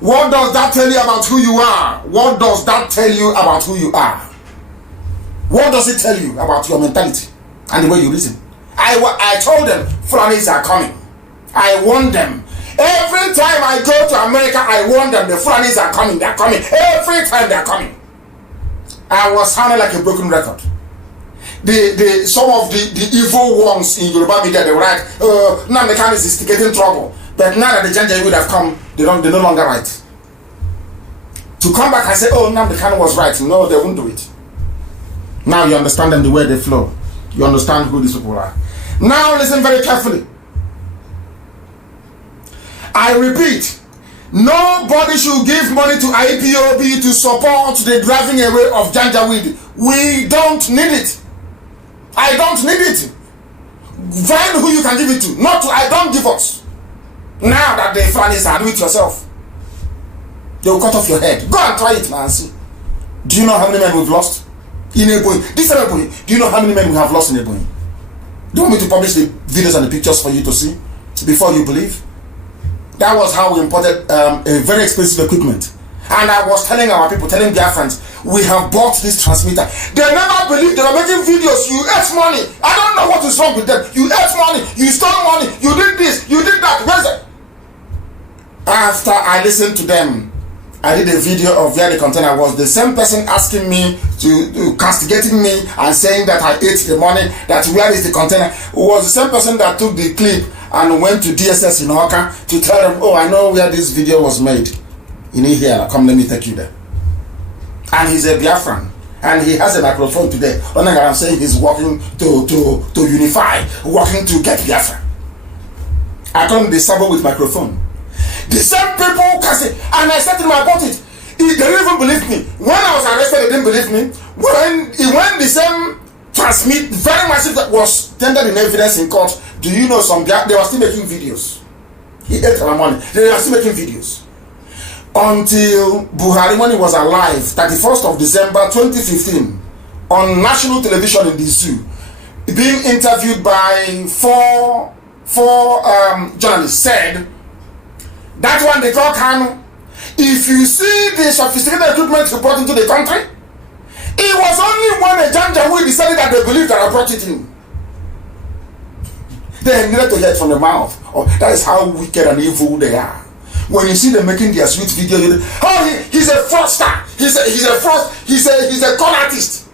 What does that tell you about who you are? What does that tell you about who you are? What does it tell you about your mentality and the way you reason? I told them Fulanis are coming. I warned them. Every time I go to America, I warn them the Fulanis are coming. They're coming. Every time they're coming. I was sounding like a broken record. Some of the evil ones in Yoruba media, they were like, Nnamdi Kanu is instigating trouble. But now that the Janjaweed have come, they no longer right. To come back and say, oh, Nnamdi Kanu was right. No, they won't do it. Now you understand them the way they flow. You understand who these people are. Now listen very carefully. I repeat, nobody should give money to IPOB to support the driving away of Janjaweed. We don't need it. I don't need it. Find who you can give it to. Not to, I don't give us. Now that the Fulanis are, do it yourself. They will cut off your head. Go and try it now and see. Do you know how many men we've lost in Ebonyi? This Ebonyi. Do you know how many men we have lost in Ebonyi? Do you want me to publish the videos and the pictures for you to see before you believe? That was how we imported a very expensive equipment. And I was telling our people, telling Biafrans, we have bought this transmitter. They never believed they were making videos. You ate money. I don't know what is wrong with them. You ate money. You stole money. You did this. You did that. Where's it? After I listened to them, I did a video of where the container was. The same person asking me to castigating me and saying that I ate the money, that where is the container, was the same person that took the clip and went to DSS in Oka to tell them, oh, I know where this video was made. You need here, come let me take you there. And he's a Biafran. And he has a microphone today. I'm saying he's working to unify, working to get Biafra. I told him the sabo with microphone. The same people can say, and I said to them about it. They didn't even believe me. When I was arrested, they didn't believe me. When the same transmit, very massive, that was tendered in evidence in court, do you know some guy, they were still making videos. He ate our money. They were still making videos. Until Buhari, when he was alive, 31st of December 2015, on national television in the zoo, being interviewed by four journalists, said, that one they call Kanu. If you see the sophisticated equipment you brought into the country, it was only when a Janjaweed decided that they believed that I brought it in. They needed to hear it from the mouth. Oh, that is how wicked and evil they are. When you see them making their sweet video, he's a fraudster. He's a con artist.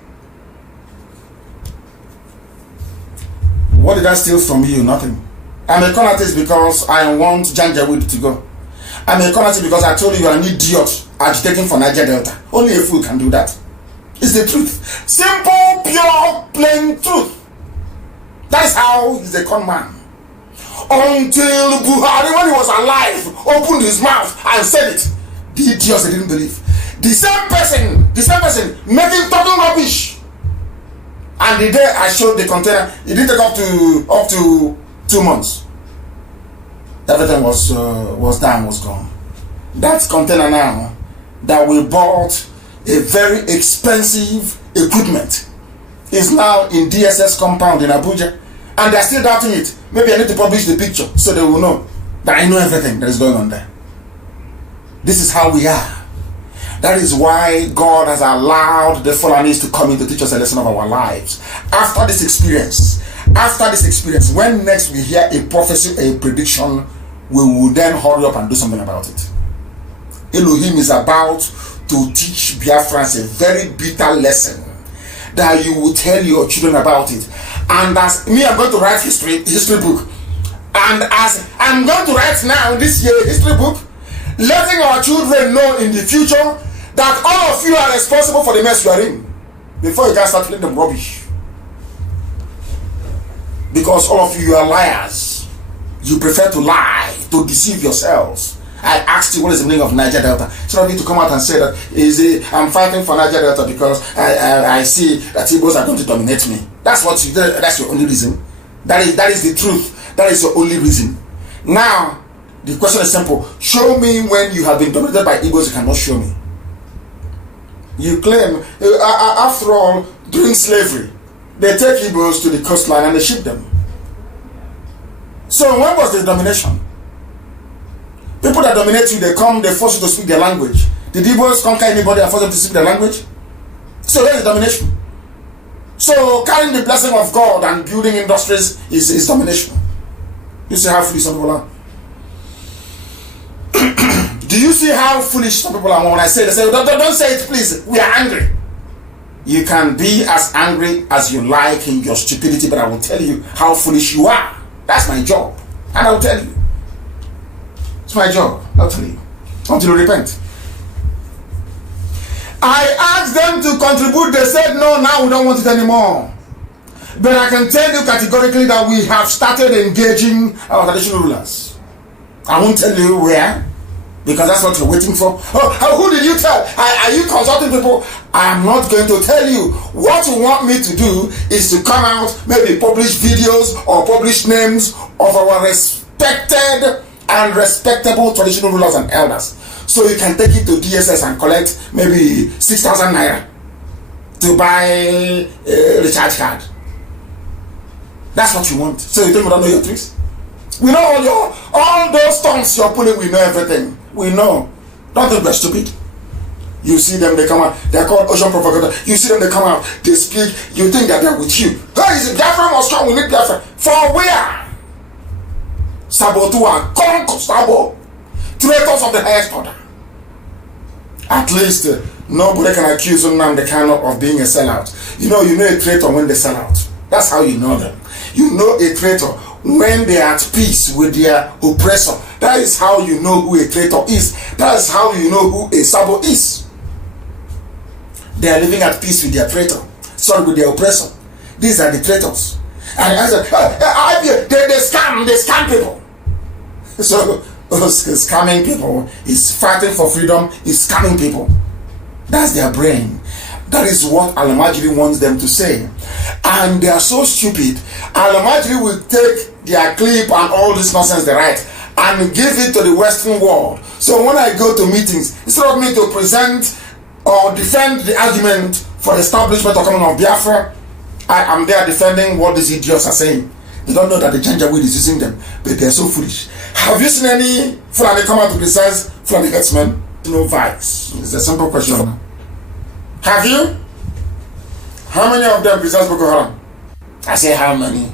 What did I steal from you? Nothing. I'm a con artist because I want Janjaweed to go. I'm a con artist because I told you you are an idiot agitating for Niger Delta. Only a fool can do that. It's the truth. Simple, pure, plain truth. That's how he's a con man. Until Buhari, when he was alive, opened his mouth and said it. The idiots, they didn't believe. The same person making total rubbish. And the day I showed the container, it didn't take up to 2 months. Everything was done, was gone. That container now that we bought a very expensive equipment is now in DSS compound in Abuja, and they're still doubting it. Maybe I need to publish the picture so they will know that I know everything that is going on there. This is how we are. That is why God has allowed the Fulanis to come in to teach us a lesson of our lives. After this experience, when next we hear a prophecy, a prediction, we will then hurry up and do something about it. Elohim is about to teach Biafrans a very bitter lesson that you will tell your children about it. And as me, I'm going to write history book. And as I'm going to write now this year history book, letting our children know in the future that all of you are responsible for the mess you are in before you can start feeling them rubbish. Because all of you are liars. You prefer to lie, to deceive yourselves. I asked you what is the meaning of Niger Delta. So I need to come out and say that I'm fighting for Niger Delta because I see that Igbos are going to dominate me. That's your only reason. That is the truth. That is your only reason. Now, the question is simple. Show me when you have been dominated by Igbos. You cannot show me. You claim, after all, during slavery, they take Igbos to the coastline and they ship them. So when was the domination? People that dominate you, they come, they force you to speak their language. Did Igbos conquer anybody and force them to speak their language? So where is domination? So carrying the blessing of God and building industries is domination. You see how foolish some people are? Do you see how foolish some people are? When I say, they say, don't say it please, we are angry. You can be as angry as you like in your stupidity, but I will tell you how foolish you are. That's my job. And I will tell you. my job, not to leave. Until you repent. I asked them to contribute. They said, no, now we don't want it anymore. But I can tell you categorically that we have started engaging our traditional rulers. I won't tell you where, because that's what you're waiting for. Oh, who did you tell? Are you consulting people? I am not going to tell you. What you want me to do is to come out, maybe publish videos or publish names of our respected and respectable traditional rulers and elders. So you can take it to DSS and collect maybe 6,000 naira to buy a recharge card. That's what you want. So you think we don't know your tricks? We know all those stunts you're pulling, we know everything. We know. Don't think we're stupid. You see them, they come out, they're called ocean propaganda. You see them, they come out, they speak, you think that they're with you. Hey, is it Biafra must come, we need Biafra. For where? Sabotua, Conco, Sabo, traitors of the highest order. At least nobody can accuse Nnamdi Kanu of being a sellout. You know a traitor when they sell out. That's how you know them. You know a traitor when they are at peace with their oppressor. That is how you know who a traitor is. That is how you know who a sabo is. They are living at peace with their traitor. Sorry, with their oppressor. These are the traitors. And I said, they scam people. So, scamming people is fighting for freedom, is scamming people. That's their brain. That is what Al-Majri wants them to say. And they are so stupid. Al-Majri will take their clip and all this nonsense they write and give it to the Western world. So when I go to meetings, instead of me to present or defend the argument for the establishment or coming of Biafra, I am there defending what these idiots are saying. They don't know that the Janjaweed is using them, but they're so foolish. Have you seen any Fulani come out to criticize Fulani herdsmen? No vice. It's a simple question. Have you? How many of them criticize Boko Haram? I say how many?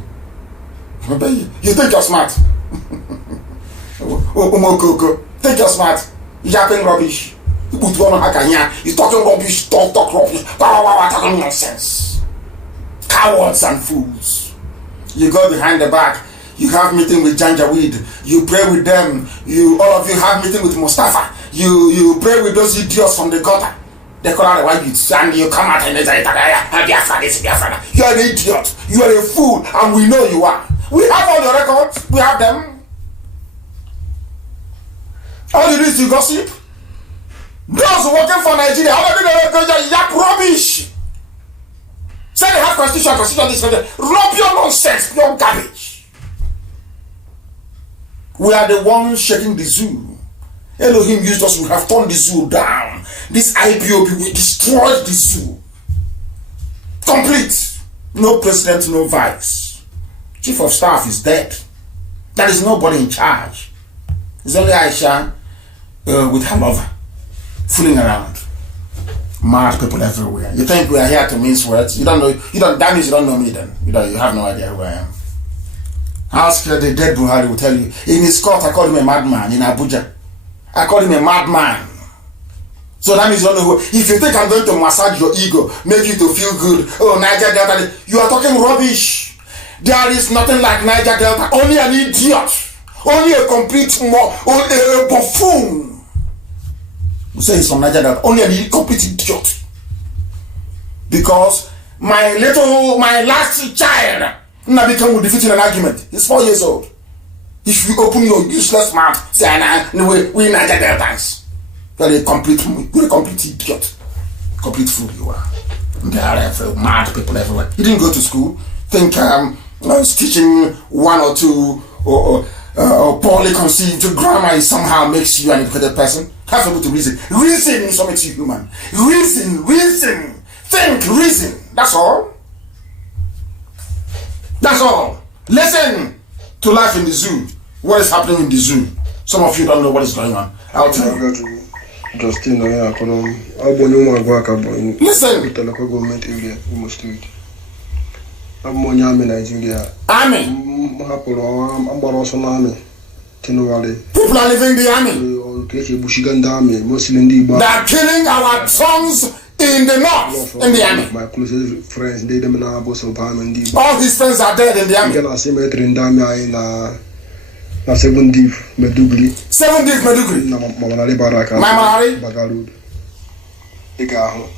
You think you're smart? Think you're smart? You're yapping rubbish. You're talking rubbish, talk rubbish, talking nonsense. Cowards and fools. You go behind the back, you have meeting with Janjaweed, you pray with them, all of you have meeting with Mustafa, you pray with those idiots from the gutter. They call out the white youths and you come out and they say, Biafra. You are an idiot, you are a fool, and we know you are. We have all the records, we have them. All you do is you gossip. Those working for Nigeria, all of you yap rubbish. Say they have constitution, this, rub your nonsense, your garbage. We are the ones shaking the zoo. Elohim used us, we have turned the zoo down. This IPOB, we destroyed the zoo. Complete. No president, no vice. Chief of staff is dead. There is nobody in charge. It's only Aisha with her lover, fooling around. Mad people everywhere. You think we are here to mince words? That means you don't know me then. You have no idea who I am. Ask the dead Buhari will tell you. In his court, I call him a madman in Abuja. I call him a madman. So that means you don't know who. If you think I'm going to massage your ego, make you to feel good, oh, Niger Delta, you are talking rubbish. There is nothing like Niger Delta. Only an idiot. Only a complete a buffoon. You say he's from Niger Delta. Only a complete idiot. Because my last child, Nnamdi Kanu will defeat in an argument. He's 4 years old. If you open your useless mouth, say, we Niger Deltans. You're a complete idiot. Complete fool you are. There are mad people everywhere. You didn't go to school. Think teaching one or two or poorly conceived grammar somehow makes you an educated person. Have to go to reason. Reason is what makes you human. Reason. Think, reason. That's all. That's all. Listen to life in the zoo. What is happening in the zoo? Some of you don't know what is going on. I'll tell you. Listen. Army. People are leaving the army. They are killing our sons in the north in the army. My closest friends, all his friends are dead in the army. Na 7 Div Medugri. 7 Div Medugri. Na Mamanari Baraka. Mamanari Bagarud. Igaho.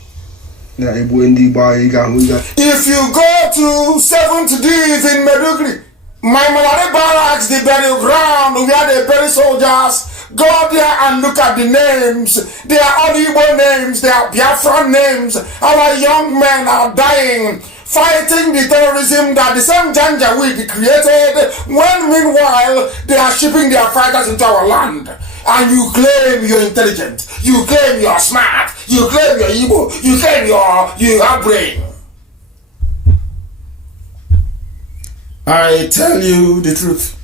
Na Ebu Ndi Ba Igaho. If you go to 7th Div in Medugri, Mamanari Barracks, the burial ground where they bury soldiers, go there and look at the names. They are all Igbo names, they are Biafra names. Our young men are dying, fighting the terrorism that the same Janjaweed created, when meanwhile they are shipping their fighters into our land. And you claim you're intelligent, you claim you're smart, you claim you're Igbo, you claim you have brain. I tell you the truth.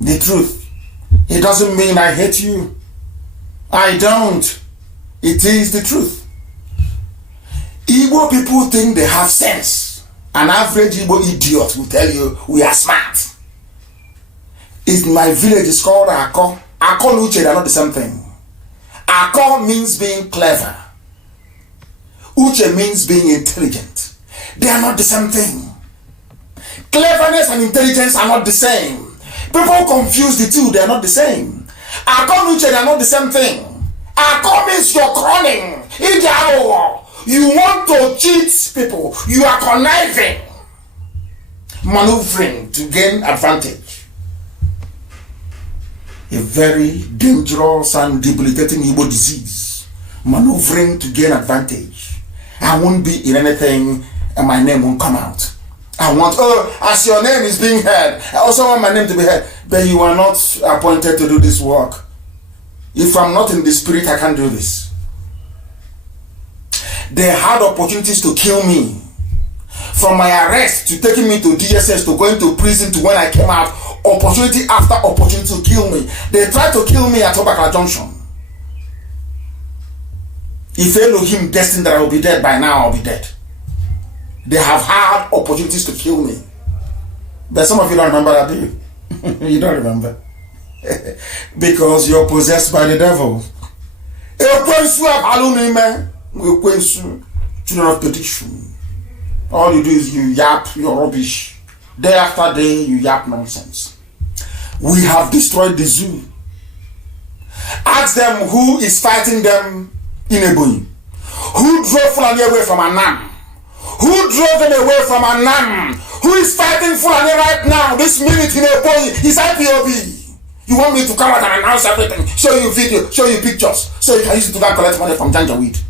The truth. It doesn't mean I hate you. I don't. It is the truth. Igbo people think they have sense. An average Igbo idiot will tell you we are smart. In my village is called Ako. Ako and Uche, they are not the same thing. Ako means being clever. Uche means being intelligent. They are not the same thing. Cleverness and intelligence are not the same. People confuse the two, they are not the same. Ako and Uche, they are not the same thing. Ako means you're cunning. You want to cheat people. You are conniving, maneuvering to gain advantage. A very dangerous and debilitating Igbo disease. Maneuvering to gain advantage. I won't be in anything and my name won't come out. I want, as your name is being heard, I also want my name to be heard. But you are not appointed to do this work. If I'm not in the spirit, I can't do this. They had opportunities to kill me. From my arrest to taking me to DSS to going to prison to when I came out, opportunity after opportunity to kill me. They tried to kill me at Obakala Junction. If Elohim destined that I will be dead by now, I'll be dead. They have had opportunities to kill me. But some of you don't remember that, do you? You don't remember. Because you're possessed by the devil. Children of petition. All you do is you yap your rubbish. Day after day, you yap nonsense. We have destroyed the zoo. Ask them who is fighting them in Ebonyi. Who drove Fulani away from Anam? Who drove them away from Anam? Who is fighting Fulani right now, this minute in Ebonyi? Is IPOB. You want me to come out and announce everything, show you video, show you pictures, so you can use it to go and collect money from Janjaweed?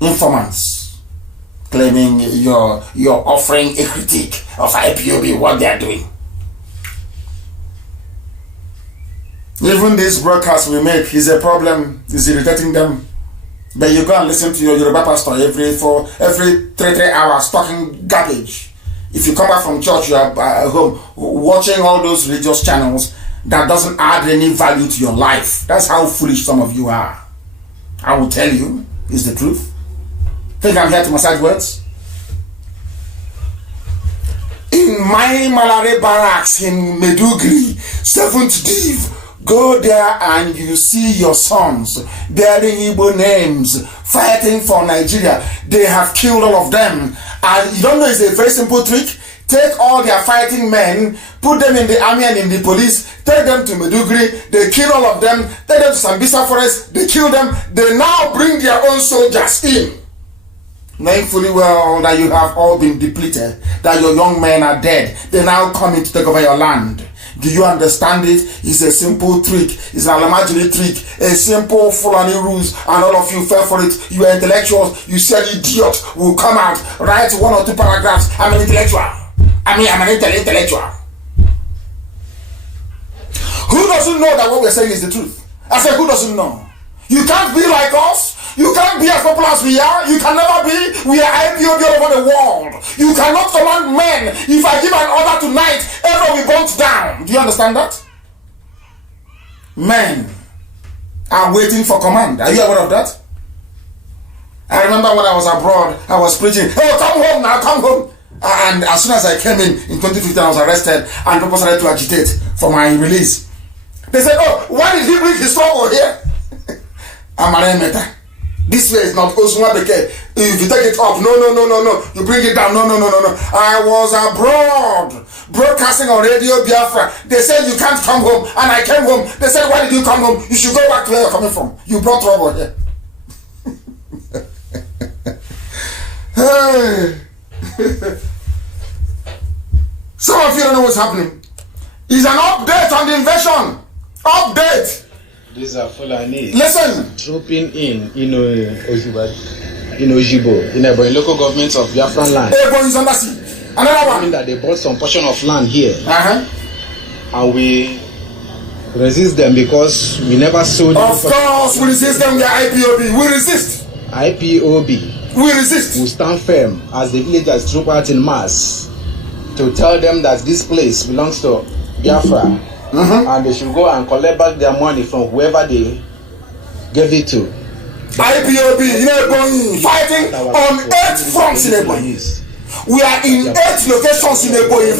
Informants claiming you're offering a critique of IPOB, what they are doing. Even this broadcast we make is a problem, is irritating them. But you go and listen to your Yoruba pastor every 3 hours talking garbage. If you come back from church, you are home watching all those religious channels that doesn't add any value to your life. That's how foolish some of you are. I will tell you, is the truth. Think I'm here to massage words? In my Malare barracks in Medugri, 7th Div, go there and you see your sons bearing Igbo names, fighting for Nigeria. They have killed all of them. And you don't know, it's a very simple trick. Take all their fighting men, put them in the army and in the police, take them to Medugri, they kill all of them, take them to Sambisa Forest, they kill them, they now bring their own soldiers in. Knowing fully well that you have all been depleted, that your young men are dead, they now come in to take over your land. Do you understand it? It's a simple trick. It's an imaginary trick. A simple Fulani rules, and all of you fell for it. You are intellectuals. You said idiot will come out, write 1 or 2 paragraphs. I'm an intellectual. I'm an intellectual. Who doesn't know that what we're saying is the truth? I said, who doesn't know? You can't be like us. You can't be as popular as we are. You can never be. We are IPOB all over the world. You cannot command men. If I give an order tonight, everyone will burnt down. Do you understand that? Men are waiting for command. Are you aware of that? I remember when I was abroad, I was preaching, oh, come home now, come home. And as soon as I came in 2015, I was arrested and people started to agitate for my release. They said, oh, why did he bring his struggle here? I'm an emeta. This way is not Osumabeke. If you take it up, no. You bring it down, no. I was abroad, broadcasting on Radio Biafra. They said you can't come home, and I came home. They said, why did you come home? You should go back to where you're coming from. You brought trouble here. Hey. Some of you don't know what's happening. It's an update on the invasion. Update. These are Fulani. Listen. Trooping in Ojibo, in a local government of Biafra land. Ebo is under sea. Another one. Meaning that they bought some portion of land here. And we resist them because we never sold. Of course, we resist them. We are IPOB. We resist. IPOB. We resist. We stand firm as the villagers troop out in mass to tell them that this place belongs to Biafra. And they should go and collect back their money from whoever they gave it to. IPOB in Ebonyi, fighting on 8 fronts in Ebonyi. We are in 8 locations in Ebonyi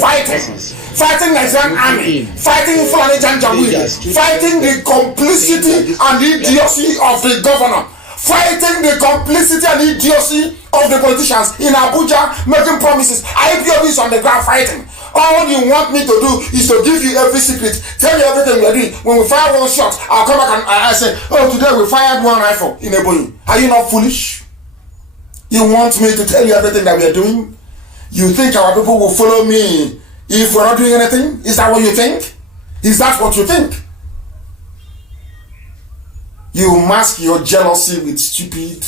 fighting Nigerian army, fighting Fulani Janjaweed, fighting the complicity and idiocy of the governor, fighting the complicity and idiocy of the politicians in Abuja making promises. IPOB is on the ground fighting. All you want me to do is to give you every secret, tell you everything we are doing. When we fire one shot, I'll come back and I say, oh, today we fired 1 rifle in Ebonyi. Are you not foolish? You want me to tell you everything that we are doing? You think our people will follow me if we're not doing anything? Is that what you think? Is that what you think? You mask your jealousy with stupid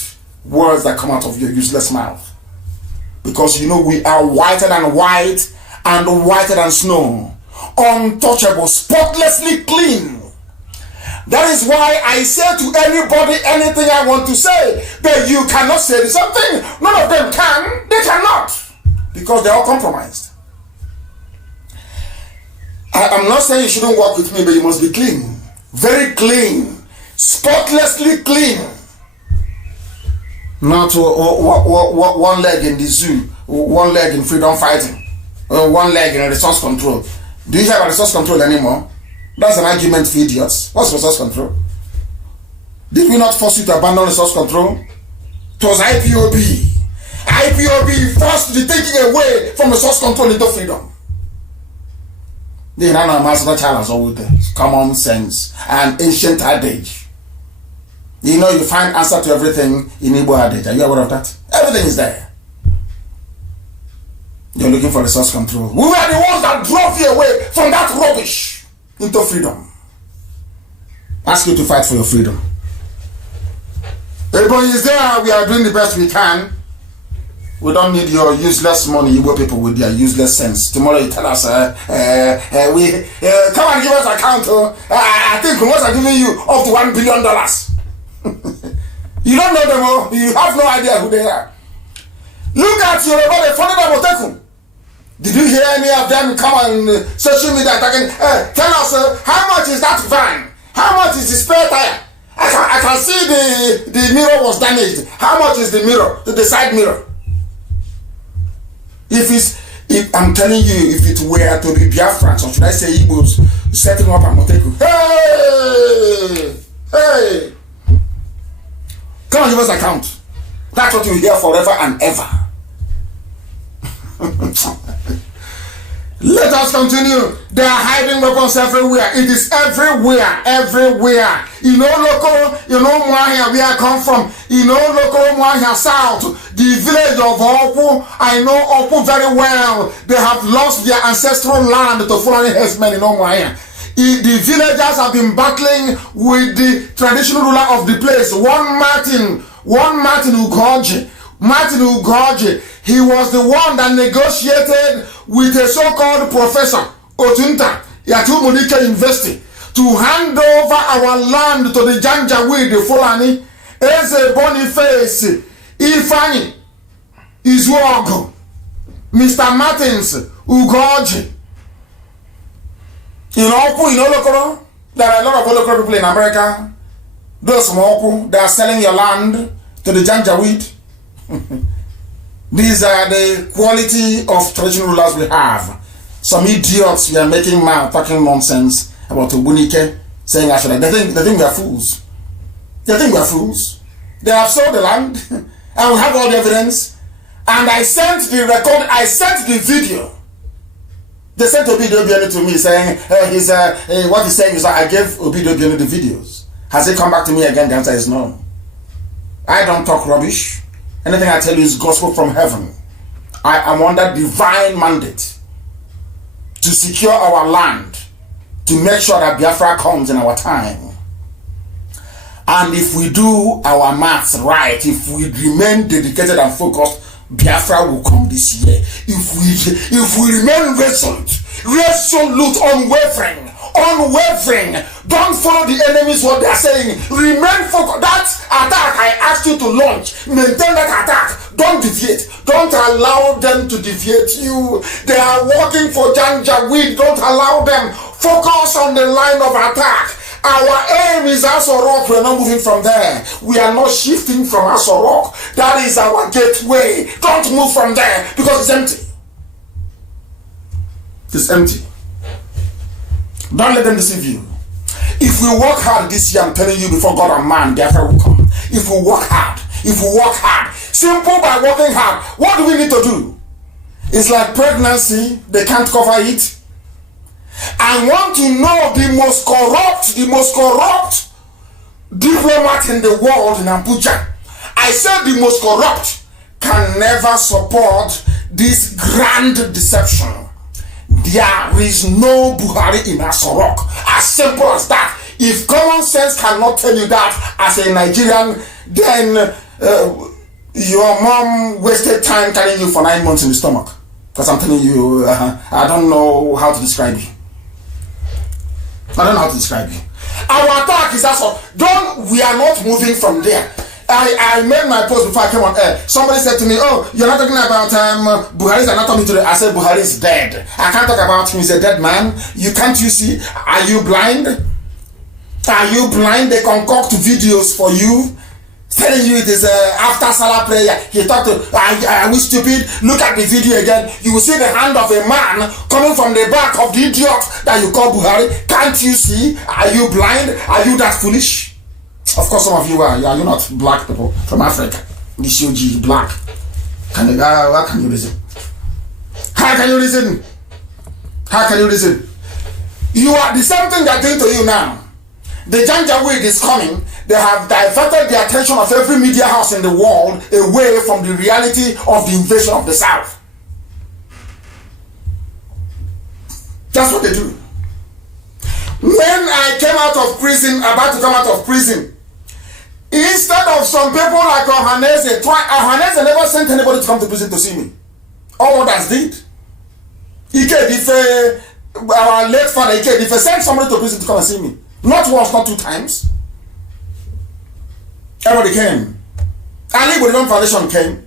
words that come out of your useless mouth. Because you know we are whiter than white and whiter than snow, untouchable, spotlessly clean. That is why I say to anybody anything I want to say, but you cannot say the same thing. None of them can, they cannot, because they're all compromised. I'm not saying you shouldn't work with me, but you must be clean, very clean, spotlessly clean. Not one leg in the zoo, one leg in freedom fighting, one leg in resource control. Do you have a resource control anymore? That's an argument for idiots. What's resource control? Did we not force you to abandon resource control? It was IPOB. IPOB forced the taking away from resource control into freedom. The Nana Master Challenge with common sense and ancient adage. You know, you find answer to everything in Igbo adage. Are you aware of that? Everything is there. You're looking for resource control. We were the ones that drove you away from that rubbish into freedom. Ask you to fight for your freedom. Everybody is there. We are doing the best we can. We don't need your useless money, Igbo people with their useless sense. Tomorrow you tell us, come and give us an account. I think once I'm giving you up to $1 billion. You don't know them all. You have no idea who they are. Look at Yoruba, they followed them Otekun. Did you hear any of them come on social media attacking? Tell us, how much is that van? How much is the spare tire? I can see the mirror was damaged. How much is the mirror, the side mirror? If I'm telling you, if it were to be Biafrans, or should I say Igbos, setting up a Moteku. Hey! Come and give us an account. That's what you hear forever and ever. Let us continue. They are hiding weapons everywhere. It is everywhere. You know, local, you know, where I come from. You know, local, Mwahia South, the village of Opu. I know Opu very well. They have lost their ancestral land to Fulani herdsmen in Mwahia. The villagers have been battling with the traditional ruler of the place, one Martin Ugoji. Martin Ugoji, he was the one that negotiated with a so-called professor, Otunta, Yatu Monika University, to hand over our land to the Janjaweed, the Fulani, Eze Boniface, Ifani, Izuogo, Mr. Martins Ugoji. In Opu, in Olokoro, there are a lot of Olokoro people in America. Those from Opu, they are selling your land to the Janjaweed. These are the quality of traditional rulers we have. Some idiots we are making mouth talking nonsense about Obunike saying I should. They think we are fools. They think we are fools. They have sold the land, and we have all the evidence. And I sent the record, I sent the video. They sent Obido Obiano to me saying, what he's saying is that I gave Obido Obiano the videos. Has he come back to me again? The answer is no. I don't talk rubbish. Anything I tell you is gospel from heaven. I am under divine mandate to secure our land, to make sure that Biafra comes in our time. And if we do our maths right, if we remain dedicated and focused, Biafra will come this year. If we remain resolute, unwavering, don't follow the enemies what they are saying. Remain focused. That attack I asked you to launch, maintain that attack. Don't deviate. Don't allow them to deviate you. They are working for Janjaweed. Don't allow them. Focus on the line of attack. Our aim is Aso Rock. We're not moving from there. We are not shifting from Aso Rock. That is our gateway. Don't move from there because it's empty. It's empty. Don't let them deceive you. If we work hard this year, I'm telling you before God and man, Biafra will come. If we work hard, simple by working hard, what do we need to do? It's like pregnancy, they can't cover it. I want to know the most corrupt diplomat in the world in Abuja. I said the most corrupt can never support this grand deception. There is no Buhari in Aso Rock. As simple as that. If common sense cannot tell you that as a Nigerian, then your mom wasted time carrying you for 9 months in the stomach. Because I'm telling you, I don't know how to describe you. I don't know how to describe you. Our attack is also, we are not moving from there. I made my post before I came on air. Somebody said to me, oh, you're not talking about Buhari's anatomy today. I said Buhari is dead. I can't talk about him. He's a dead man. Can't you see? Are you blind? Are you blind? They concoct videos for you, telling you it is after Salah prayer. He talked to, are we stupid? Look at the video again. You will see the hand of a man coming from the back of the idiot that you call Buhari. Can't you see? Are you blind? Are you that foolish? Of course, some of you are. You're not black people from Africa. This UG black. How can you reason? How can you reason? How can you reason? You are the same thing they're doing to you now. The Janjaweed is coming. They have diverted the attention of every media house in the world away from the reality of the invasion of the South. That's what they do. When I came out of prison, about to come out of prison, instead of some people like Ohaneze, Ohaneze never sent anybody to come to prison to see me. All others did. Our late father Ike sent somebody to prison to come and see me. Not once, not 2 times. Everybody came. Ali Bodon Foundation came.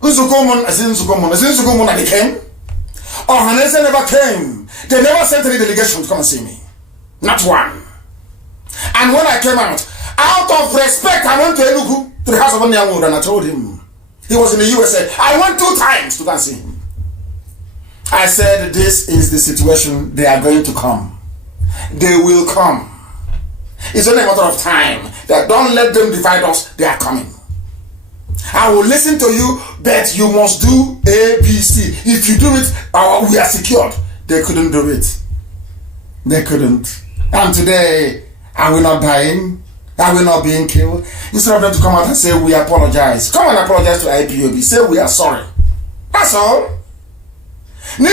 Uzukomon they came. Ohaneze never came. They never sent any delegation to come and see me. Not one. And when I came out of respect, I went to Enugu, to the house of Onyawood, and I told him. He was in the USA. I went 2 times to go and see him. I said, this is the situation. They are going to come. They will come. It's only a matter of time. That don't let them divide us. They are coming. I will listen to you, but you must do A, B, C. If you do it, we are secured. They couldn't do it. They couldn't. And today, are we not dying? Are we not being killed? Instead of them to come out and say, we apologize. Come and apologize to IPOB. Say, we are sorry. That's all. An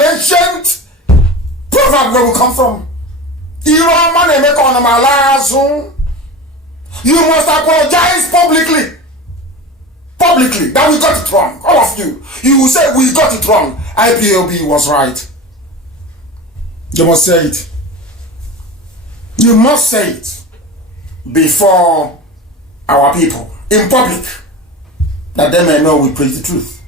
ancient proverb where we come from. You must apologize publicly. Publicly. That we got it wrong. All of you. You will say we got it wrong. IPOB was right. You must say it. You must say it before our people in public, that they may know we preach the truth.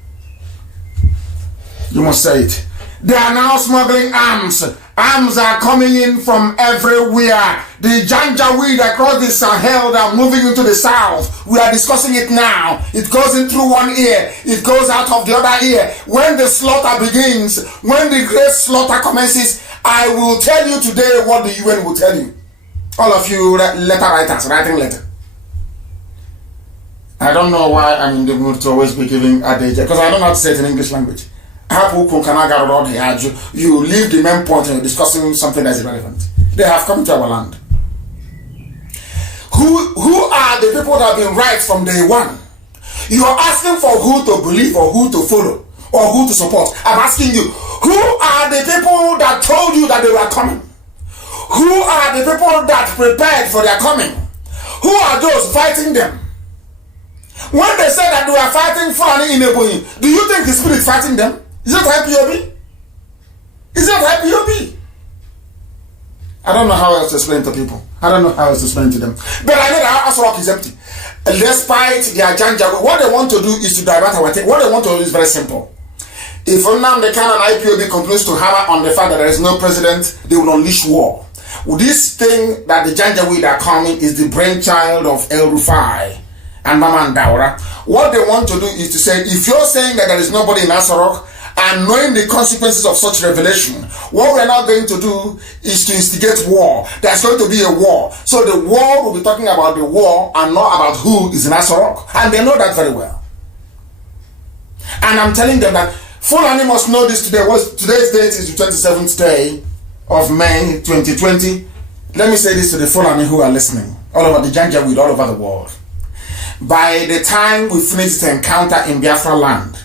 You must say it. They are now smuggling arms. Arms are coming in from everywhere. The Janjaweed across the Sahel that are moving into the south. We are discussing it now. It goes in through one ear. It goes out of the other ear. When the slaughter begins, when the great slaughter commences, I will tell you today what the UN will tell you. All of you letter writers, writing letter. I don't know why I'm in the mood to always be giving adage, because I don't know how to say it in English language. You leave the main point and you're discussing something that's irrelevant. They have come to our land. Who are the people that have been right from day one? You are asking for who to believe or who to follow or who to support. I'm asking you, who are the people that told you that they were coming? Who are the people that prepared for their coming? Who are those fighting them? When they say that they were fighting Fulani in Ebonyi, do you think the spirit fighting them? Is it IPOB? Is it IPOB? I don't know how else to explain to people. I don't know how else to explain to them. But I know that Aso Rock is empty. Despite their janja, what they want to do is to divert our attention. What they want to do is very simple. If Nnamdi Kanu and IPOB concludes to hammer on the fact that there is no president, they will unleash war. This thing that the Janjaweed are coming is the brainchild of El Rufai and Mama Ndaura. What they want to do is to say, if you're saying that there is nobody in Aso Rock, and knowing the consequences of such revelation, what we're not going to do is to instigate war. There's going to be a war. So the war will be talking about the war and not about who is in Aso Rock. And they know that very well. And I'm telling them that Fulani must know this today. Today's date is the 27th day of May 2020. Let me say this to the Fulani who are listening, all over the Janjaweed, all over the world. By the time we finish the encounter in Biafra land,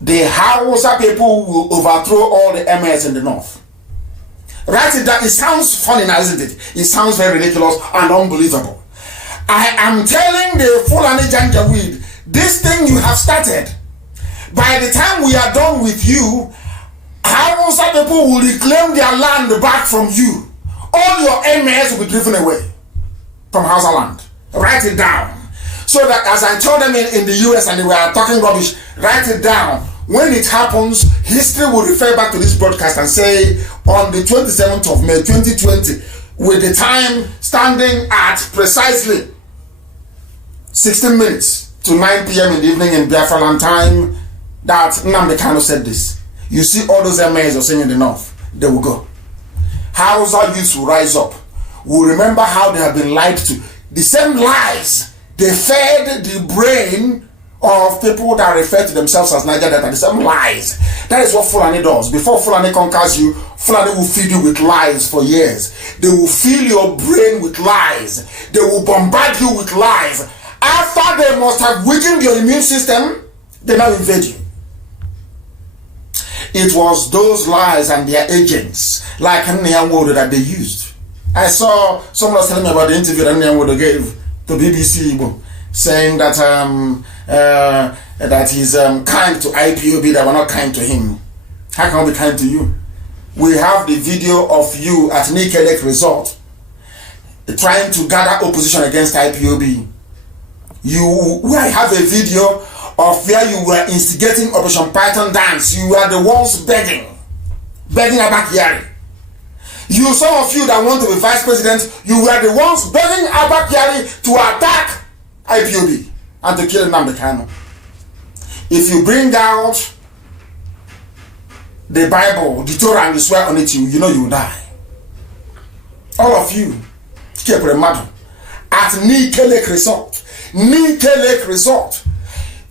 the Hausa people will overthrow all the emirs in the north. Right? It sounds funny now, isn't it? It sounds very ridiculous and unbelievable. I am telling the Fulani Janjaweed, this thing you have started, by the time we are done with you, Hausa people will reclaim their land back from you. All your emirs will be driven away from Hausa land. Write it down. So that as I told them in the US and they were talking rubbish, write it down. When it happens, history will refer back to this broadcast and say on the 27th of May 2020, with the time standing at precisely 16 minutes to 9 p.m. in the evening in Biafra land time, that Nnamdi Kanu said this. You see all those emirs are saying in the north, they will go. Hausa youths will rise up, will remember how they have been lied to. The same lies they fed the brain of people that refer to themselves as Niger Delta. The same lies. That is what Fulani does. Before Fulani conquers you, Fulani will feed you with lies for years. They will fill your brain with lies. They will bombard you with lies. After they must have weakened your immune system, they now invade you. It was those lies and their agents, like Nyanwodo, that they used. I saw someone was telling me about the interview that Nyanwodo gave to BBC Igbo, saying that that he's kind to IPOB, that we're not kind to him. How can we be kind to you? We have the video of you at Nikelek Resort trying to gather opposition against IPOB. I have a video of where you were instigating Operation Python Dance. You were the ones begging Abakari. Some of you that want to be vice president, you were the ones begging Abakari to attack IPOB and to kill Nnamdi Kanu. If you bring out the Bible, the Torah, and you swear on it, you know you will die. All of you, keep remember, at Nikelek Resort,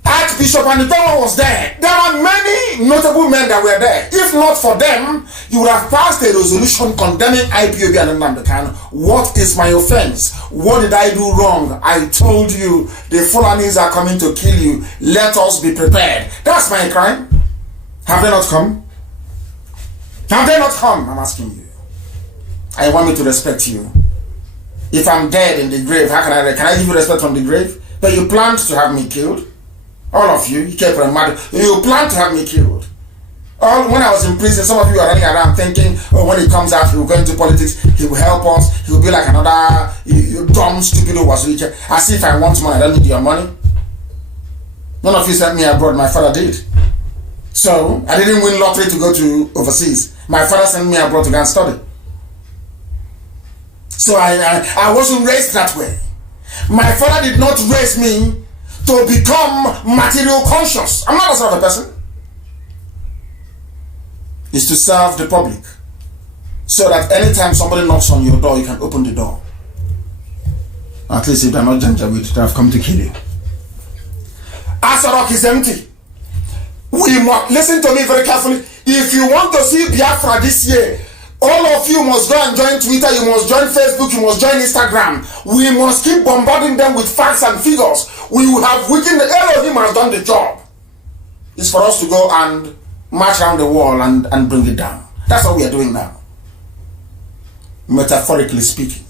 Archbishop Anitola was there. There are many notable men that were there. If not for them, you would have passed a resolution condemning IPOB and Nnamdi Kanu. What is my offense? What did I do wrong? I told you the Fulanis are coming to kill you. Let us be prepared. That's my crime. Have they not come? Have they not come? I'm asking you. I want me to respect you. If I'm dead in the grave, how can I give you respect from the grave? But you planned to have me killed. All of you, you kept mad. You planned to have me killed. When I was in prison, some of you are running around thinking, oh, when he comes out, he will go into politics, he will help us, he will be like another dumb, stupid Wazirike. As if I want money, I don't need your money. None of you sent me abroad, my father did. So, I didn't win lottery to go to overseas. My father sent me abroad to go and study. So, I wasn't raised that way. My father did not raise me to become material conscious. I'm not that sort of a person. It's to serve the public. So that anytime somebody knocks on your door, you can open the door. At least if they're not Janjaweed, they have come to kill you. Asarok is empty. We must listen to me very carefully. If you want to see Biafra this year, all of you must go and join Twitter, you must join Facebook, you must join Instagram. We must keep bombarding them with facts and figures. We will have weakened the Elohim has done the job. It's for us to go and march around the wall and bring it down. That's what we are doing now. Metaphorically speaking.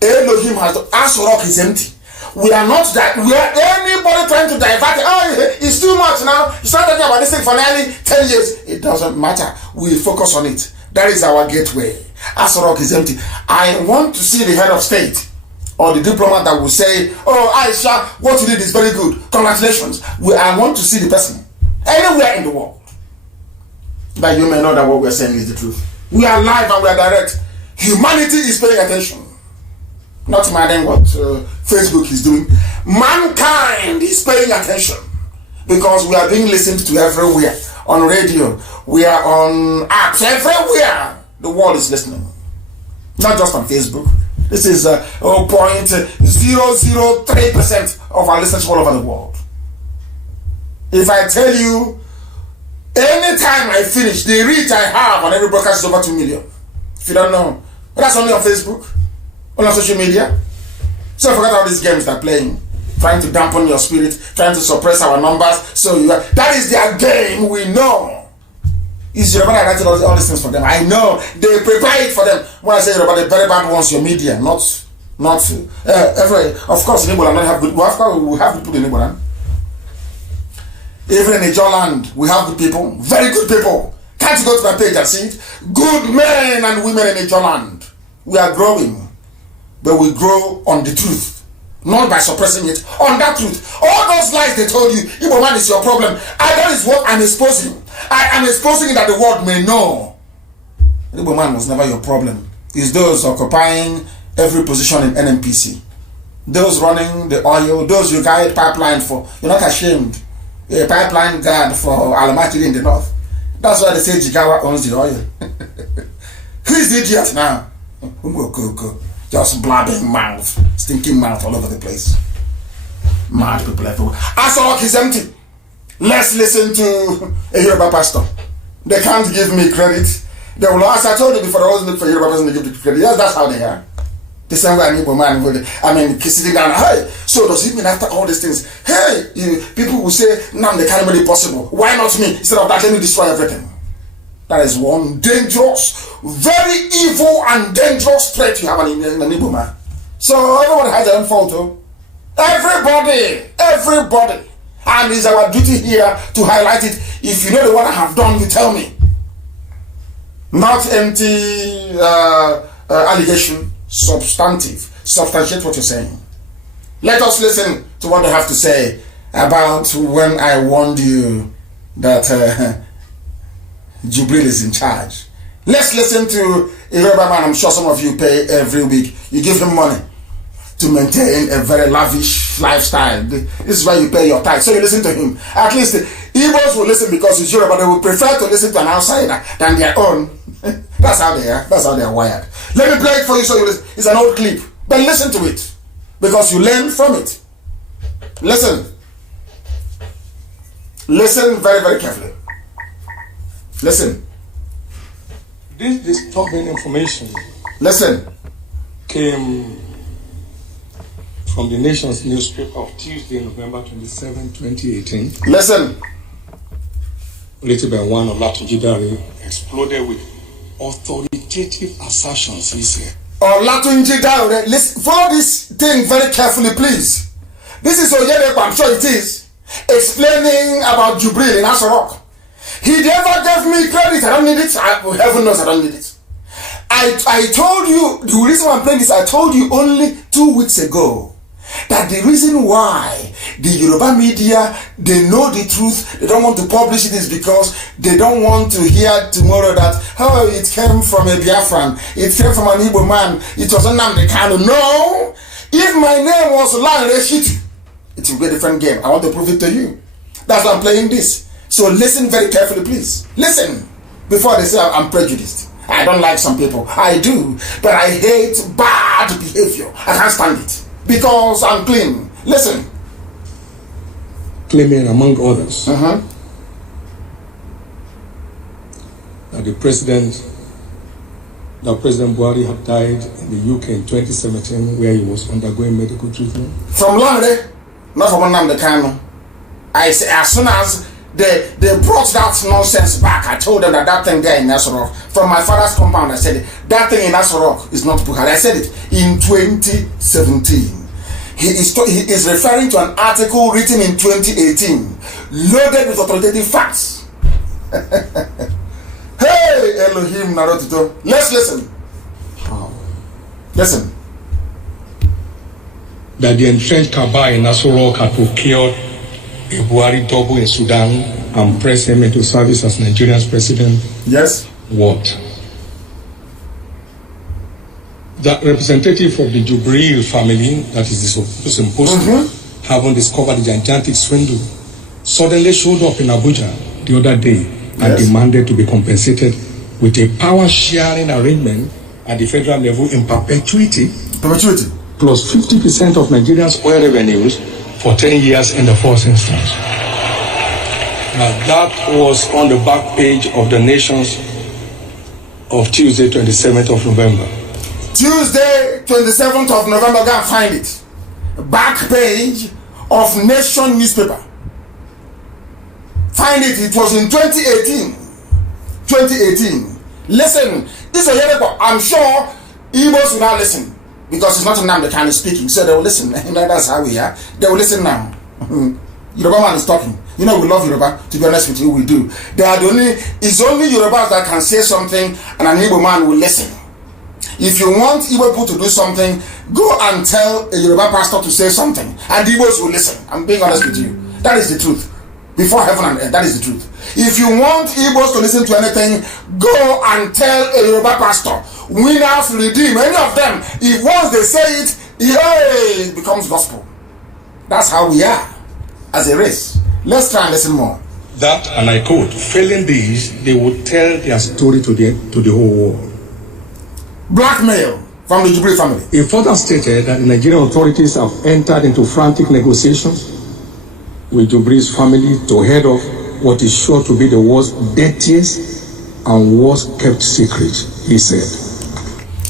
Elohim has Asorok is empty. We are not that. We are anybody trying to divert it. Oh, it's too much now. You start talking about this thing for nearly 10 years. It doesn't matter. We focus on it. That is our gateway. Asorok is empty. I want to see the head of state or the diplomat that will say, oh, Aisha, what you did is very good. Congratulations. I want to see the person anywhere in the world that you may know that what we're saying is the truth. We are live and we are direct. Humanity is paying attention. Not minding what Facebook is doing. Mankind is paying attention because we are being listened to everywhere. On radio, we are on apps everywhere. The world is listening. Not just on Facebook. This is 0.003% of our listeners all over the world. If I tell you, anytime I finish, the reach I have on every broadcast is over 2 million. If you don't know, but that's only on Facebook. On social media. So forget all these games they're playing, trying to dampen your spirit, trying to suppress our numbers. So that is their game. We know. It's Yoruba that writing all these things for them. I know they prepare it for them. When I say Yoruba, the very bad ones, your media, not every. Of course, in Igbo land have good. We have good people in Igbo land. Even in Ijo land, we have good people, very good people. Can't you go to my page and see it? Good men and women in Ijo land. We are growing. But we grow on the truth, not by suppressing it. On that truth, all those lies they told you, Igbo man is your problem. That is what I'm exposing. I am exposing it that the world may know. Igbo man was never your problem. It's those occupying every position in NNPC, those running the oil, those you guide pipeline for. You're not ashamed. A pipeline guard for Alamachiri in the north. That's why they say Jigawa owns the oil. Who is the idiot now? Just blabbing mouth, stinking mouth all over the place. Mad people everywhere. Asorok is empty. Let's listen to a Yoruba pastor. They can't give me credit. They will ask, I told you before, I always look for Yoruba person to give the credit. Yes, that's how they are. The same way an Igbo man would, sitting down, hey, so does it mean after all these things, hey, people will say, Nnamdi Kanu made it possible. Why not me? Instead of that, let me destroy everything. That is one dangerous, very evil and dangerous threat you have in an Igbo man. So everybody has their own photo. Everybody. And it's our duty here to highlight it. If you know the one I have done, you tell me. Not empty allegation, substantiate what you're saying. Let us listen to what they have to say about when I warned you that Jubril is in charge. Let's listen to a Yoruba man. I'm sure some of you pay every week. You give him money to maintain a very lavish lifestyle. This is why you pay your tithe. So you listen to him. At least the Igbos will listen because it's Yoruba. They will prefer to listen to an outsider than their own. That's how they are. That's how they are wired. Let me play it for you so you listen. It's an old clip. But listen to it because you learn from it. Listen. Listen very, very carefully. Listen. This disturbing information came from the Nation's newspaper of Tuesday, November 27, 2018. Listen. Written by one of Olatunji Dare, exploded with authoritative assertions, he said. Olatunji Dare, listen, follow this thing very carefully, please. This is Oyedepo, I'm sure it is, explaining about Jubril in Asorok. He never gave me credit. I don't need it. Heaven knows I don't need it. I told you, the reason why I'm playing this, I told you only 2 weeks ago that the reason why the Yoruba media, they know the truth, they don't want to publish it is because they don't want to hear tomorrow that, oh, it came from a Biafran, it came from an Igbo man, it was Nnamdi Kanu. No! If my name was Lanre Shitu, it will be a different game. I want to prove it to you. That's why I'm playing this. So listen very carefully, please. Listen before they say I'm prejudiced. I don't like some people. I do. But I hate bad behavior. I can't stand it. Because I'm clean. Listen. Claiming, among others, that President Buhari had died in the UK in 2017 where he was undergoing medical treatment. From Lanre, not from Nnamdi Kanu. I say, as soon as they brought that nonsense back, I told them that thing there in Nasarok, from my father's compound, I said, that thing in Nasarok is not Buhari. I said it in 2017. He is referring to an article written in 2018, loaded with authoritative facts. Hey, Elohim Narotito. Let's listen. Listen. That the entrenched Kaaba in Nasarok had procured a Buhari double in Sudan and pressed him into service as Nigeria's president. Yes. What? The representative of the Jubril family, that is the supposed having discovered the gigantic swindle, suddenly showed up in Abuja the other day and demanded to be compensated with a power-sharing arrangement at the federal level in perpetuity. Plus 50% of Nigeria's oil revenues for 10 years in the first instance. Now that was on the back page of the Nations of Tuesday, 27th of November. Tuesday, 27th of November, go and find it. Back page of Nation newspaper. Find it. It was in 2018. 2018. Listen, this is a Yoruba. I'm sure Igbos will not listen because it's not Nnamdi Kanu speaking, so they will listen. That's how we are. They will listen now. Yoruba man is talking. You know we love Yoruba. To be honest with you, we do. It's only Yorubas that can say something, and an Igbo man will listen. If you want Igbo people to do something, go and tell a Yoruba pastor to say something, and the Igbos will listen. I'm being honest with you. That is the truth. Before heaven and earth, that is the truth. If you want Igbos to listen to anything, go and tell a Yoruba pastor. Winners redeem. Any of them, if once they say it, it becomes gospel. That's how we are as a race. Let's try and listen more. That, and I quote, failing these, they would tell their story to the whole world. Blackmail from the Jubril family. It further stated that the Nigerian authorities have entered into frantic negotiations with Jubril's family to head off what is sure to be the world's dirtiest and worst kept secret, he said.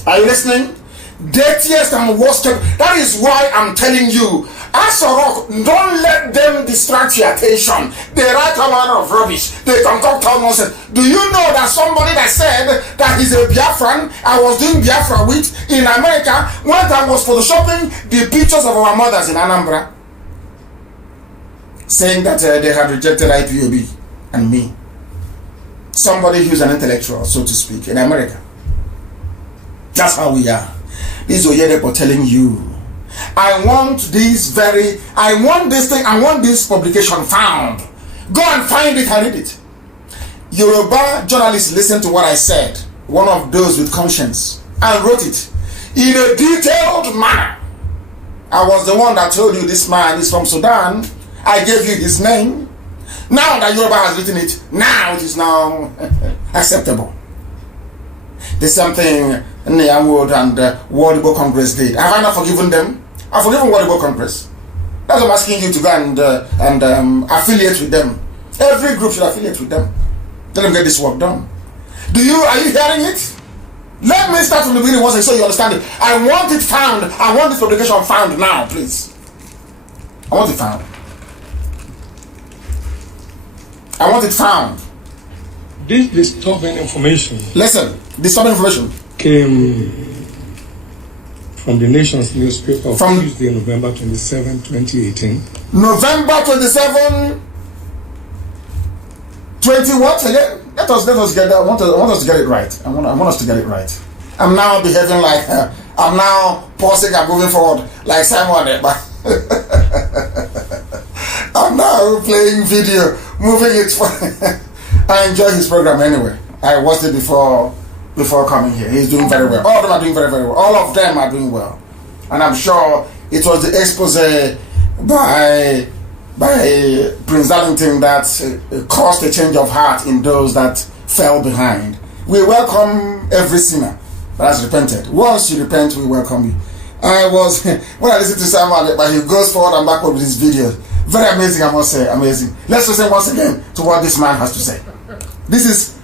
Are you listening? Dirtiest and worst kept. That is why I'm telling you, Asarok, don't let them distract your attention. They write a lot of rubbish. They concoct all nonsense. Do you know that somebody that said that he's a Biafran, I was doing Biafra with in America, when I was photoshopping the pictures of our mothers in Anambra, saying that they had rejected IPOB and me. Somebody who's an intellectual, so to speak, in America. That's how we are. This is Oyedepo telling you, I want this thing, I want this publication found. Go and find it and read it. Yoruba journalists listened to what I said, one of those with conscience, and wrote it in a detailed manner. I was the one that told you this man is from Sudan. I gave you his name. Now that Yoruba has written it, now it is now acceptable. The same thing Niyamwood and World Igbo Congress did. Have I not forgiven them? I've forgiven World Igbo Congress. That's why I'm asking you to go and affiliate with them. Every group should affiliate with them. Let them get this work done. Are you hearing it? Let me start from the beginning once so you understand it. I want it found. I want this publication found now, please. I want it found. I want it found. This disturbing information. Listen, disturbing information came from the Nation's newspaper of Tuesday, November 27, 2018. November 27, 20 what again? Let us get that. I want us to get it right. I want us to get it right. I'm now behaving like I'm now pausing and moving forward like Simon. I'm now playing video, moving it. I enjoy his program anyway. I watched it before coming here. He's doing very well. All of them are doing very, very well. All of them are doing well. And I'm sure it was the expose by Prince Darlington that caused a change of heart in those that fell behind. We welcome every sinner that has repented. Once you repent, we welcome you. When I listen to someone, but he goes forward and backward with his videos. Very amazing, I must say, amazing. Let's listen once again to what this man has to say. This is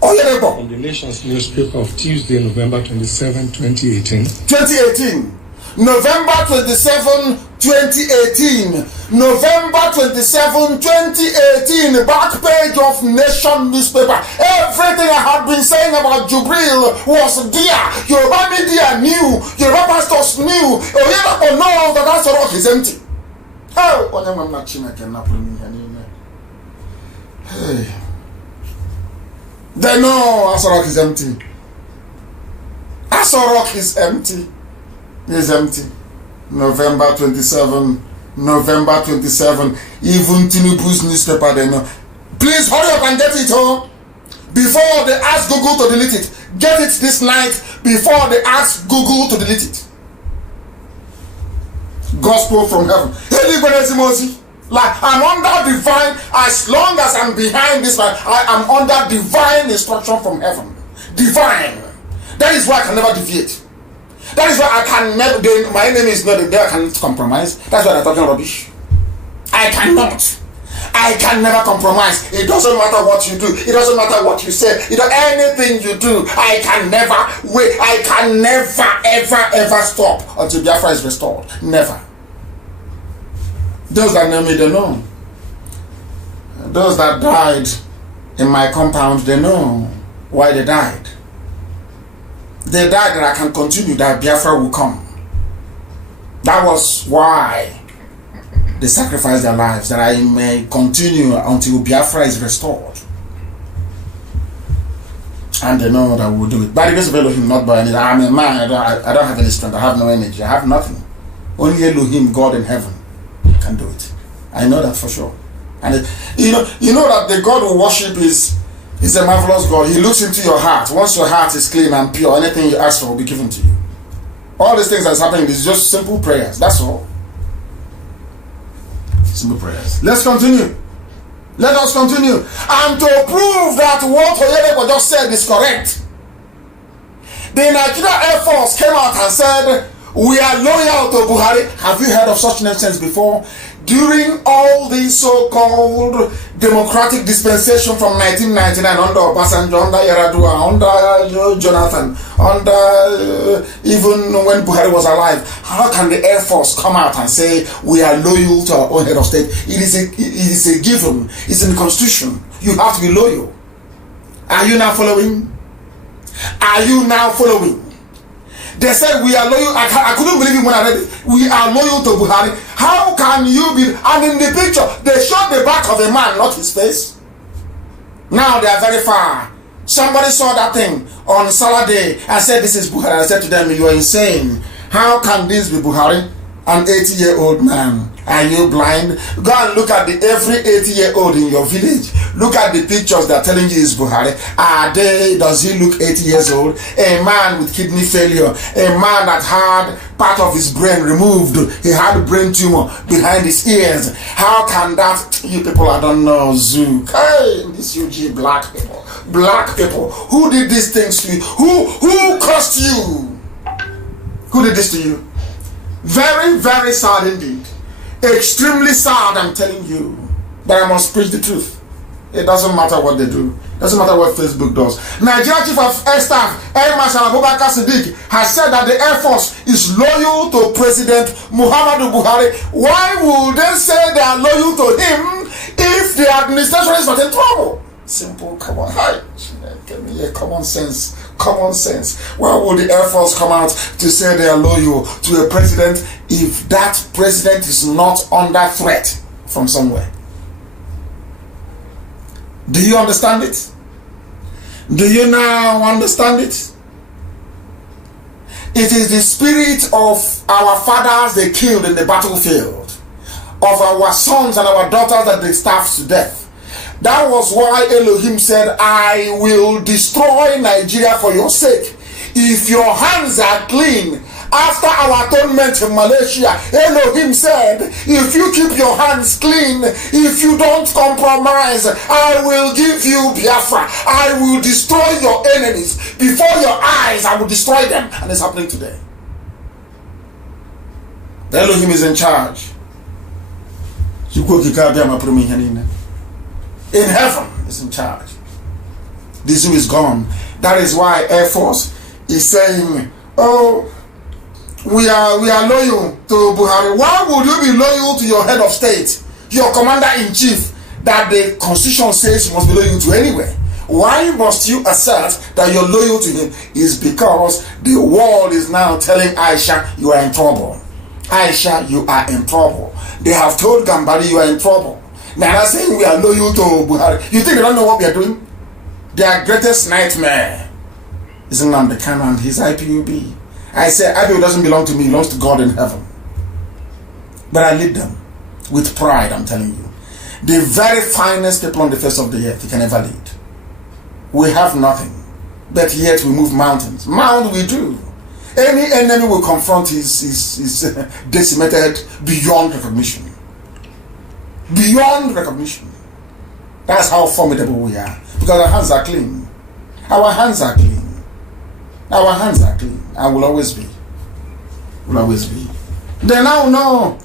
Oyelebo. From the Nation's newspaper of Tuesday, November 27, 2018. 2018. November 27, 2018. November 27, 2018. Back page of Nation newspaper. Everything I had been saying about Jubril was there. Yoruba media knew. Yoruba pastors knew. Oyelebo knows that Aso Rock is empty. Hey. They know Aso Rock is empty. Aso Rock is empty. Is empty. November 27. November 27. Even Tinubu's newspaper, they know. Please hurry up and get it home before they ask Google to delete it. Get it this night before they ask Google to delete it. Gospel from heaven. Like I'm under divine, as long as I'm behind this man, I am under divine instruction from heaven. Divine. That is why I can never deviate. That is why I can never, my enemy is not there, I cannot compromise. That's why they're talking rubbish. I cannot. I can never compromise. It doesn't matter what you do. It doesn't matter what you say. Anything you do, I can never wait. I can never, ever stop until Biafra is restored. Never. Those that know me, they know. Those that died in my compound, they know why they died. They died that I can continue, that Biafra will come. That was why they sacrificed their lives, that I may continue until Biafra is restored. And they know that we will do it. By the grace of Elohim, not by anything. I'm a man, I don't have any strength, I have no energy, I have nothing. Only Elohim, God in heaven, can do it. I know that for sure. And you know that the God we worship is a marvelous God. He looks into your heart. Once your heart is clean and pure, anything you ask for will be given to you. All these things that's happening is just simple prayers. That's all. Simple prayers. Let's continue. Let us continue. And to prove that what Oyelebo just said is correct, the Nigeria Air Force came out and said, we are loyal to Buhari. Have you heard of such nonsense before? During all the so-called democratic dispensation from 1999 under Obasanjo, under Yaradua, under Jonathan, under even when Buhari was alive, how can the Air Force come out and say we are loyal to our own head of state? It is a given. It's in the Constitution. You have to be loyal. Are you now following? Are you now following? They said we are loyal. I couldn't believe it when I read it. We are loyal to Buhari. How can you be? And in the picture, they showed the back of a man, not his face. Now they are very far. Somebody saw that thing on Saturday and said, this is Buhari. I said to them, you are insane. How can this be Buhari? An 80-year-old man. Are you blind? Go and look at every 80-year-old in your village. Look at the pictures that are telling you is Buhari. Does he look 80 years old? A man with kidney failure. A man that had part of his brain removed. He had a brain tumor behind his ears. How can that? You people, I don't know. Zook. Hey, this UG black people. Black people. Who did these things to you? Who cursed you? Who did this to you? Very, very sad indeed. Extremely sad, I'm telling you. But I must preach the truth. It doesn't matter what they do. It doesn't matter what Facebook does. Nigeria Chief of Air Staff, Air Marshal Abubakar Siddiq, has said that the Air Force is loyal to President Muhammadu Buhari. Why would they say they are loyal to him if the administration is not in trouble? Simple, come on. Hi. Give me a common sense. Common sense. Why would the Air Force come out to say they are loyal to a president if that president is not under threat from somewhere? Do you understand it? Do you now understand it? It is the spirit of our fathers they killed in the battlefield, of our sons and our daughters that they starved to death. That was why Elohim said, I will destroy Nigeria for your sake. If your hands are clean After our atonement in Malaysia, Elohim said, if you keep your hands clean, if you don't compromise, I will give you Biafra. I will destroy your enemies. Before your eyes, I will destroy them. And it's happening today. The Elohim is in charge. In heaven is in charge. The zoo is gone. That is why Air Force is saying, oh, we are loyal to Buhari. Why would you be loyal to your head of state, your commander-in-chief, that the constitution says you must be loyal to anyway? Why must you assert that you're loyal to him? Is because the world is now telling Aisha, you are in trouble. Aisha, you are in trouble. They have told Gambari, you are in trouble. Now they're saying we are loyal to Buhari. You think they don't know what we are doing? Their greatest nightmare is Nnamdi Kanu and his IPOB. I say IPOB doesn't belong to me, it belongs to God in heaven. But I lead them with pride, I'm telling you. The very finest people on the face of the earth you can ever lead. We have nothing, but yet we move mountains. Mound we do. Any enemy we confront is decimated beyond recognition. Beyond recognition. That's how formidable we are. Because our hands are clean. Our hands are clean. Our hands are clean. And will always be. Will always be. They now know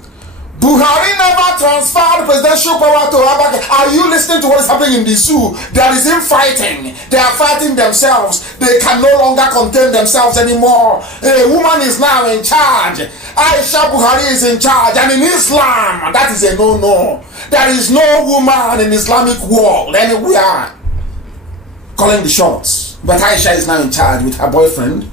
Buhari never transferred presidential power to Abaka. Are you listening to what is happening in the zoo? There is infighting. They are fighting themselves. They can no longer contain themselves anymore. A woman is now in charge. Aisha Buhari is in charge. And in Islam, that is a no-no. There is no woman in Islamic world anywhere calling the shots. But Aisha is now in charge with her boyfriend.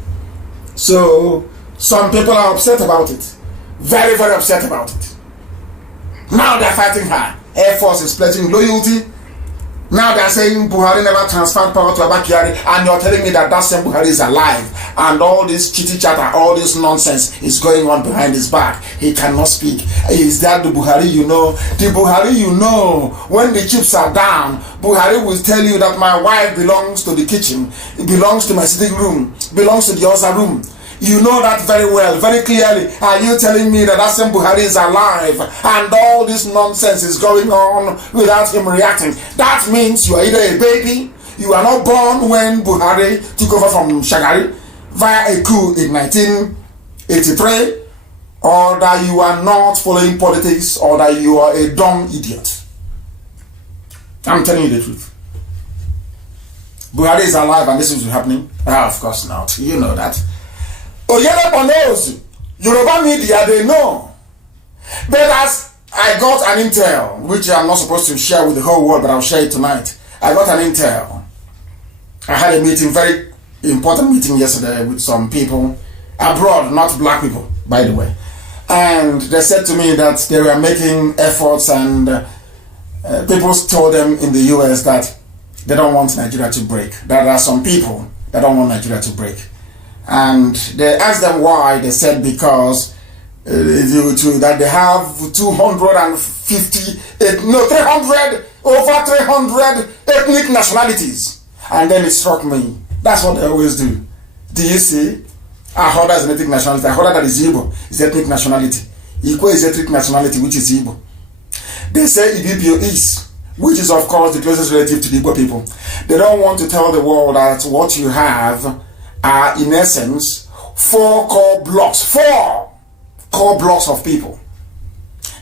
So some people are upset about it. Very, very upset about it. Now they're fighting her. Air Force is pledging loyalty. Now they're saying Buhari never transferred power to Abakari, and you're telling me that same Buhari is alive, and all this chitty chatter, all this nonsense is going on behind his back. He cannot speak. Is that the Buhari you know? The Buhari you know, when the chips are down, Buhari will tell you that my wife belongs to the kitchen, it belongs to my sitting room, belongs to the other room. You know that very well, very clearly. Are you telling me that same Buhari is alive and all this nonsense is going on without him reacting? That means you are either a baby, you are not born when Buhari took over from Shagari via a coup in 1983, or that you are not following politics, or that you are a dumb idiot. I'm telling you the truth. Buhari is alive and this is happening? Of course not. You know that. Oyedepo knows. Yoruba media, they know. But as I got an intel, which I'm not supposed to share with the whole world, but I'll share it tonight. I got an intel. I had a meeting, very important meeting yesterday with some people abroad, not black people, by the way. And they said to me that they were making efforts, and people told them in the US that they don't want Nigeria to break. There are some people that don't want Nigeria to break. And they asked them why. They said because that they have 300 ethnic nationalities. And then it struck me. That's what they always do. Do you see? Ahoda is an ethnic nationality. Ahoda that is Igbo is ethnic nationality. Ikwe is ethnic nationality, which is Igbo. They say Ibibio is, which is of course the closest relative to the Igbo people. They don't want to tell the world that what you have are in essence 4 core blocks of people.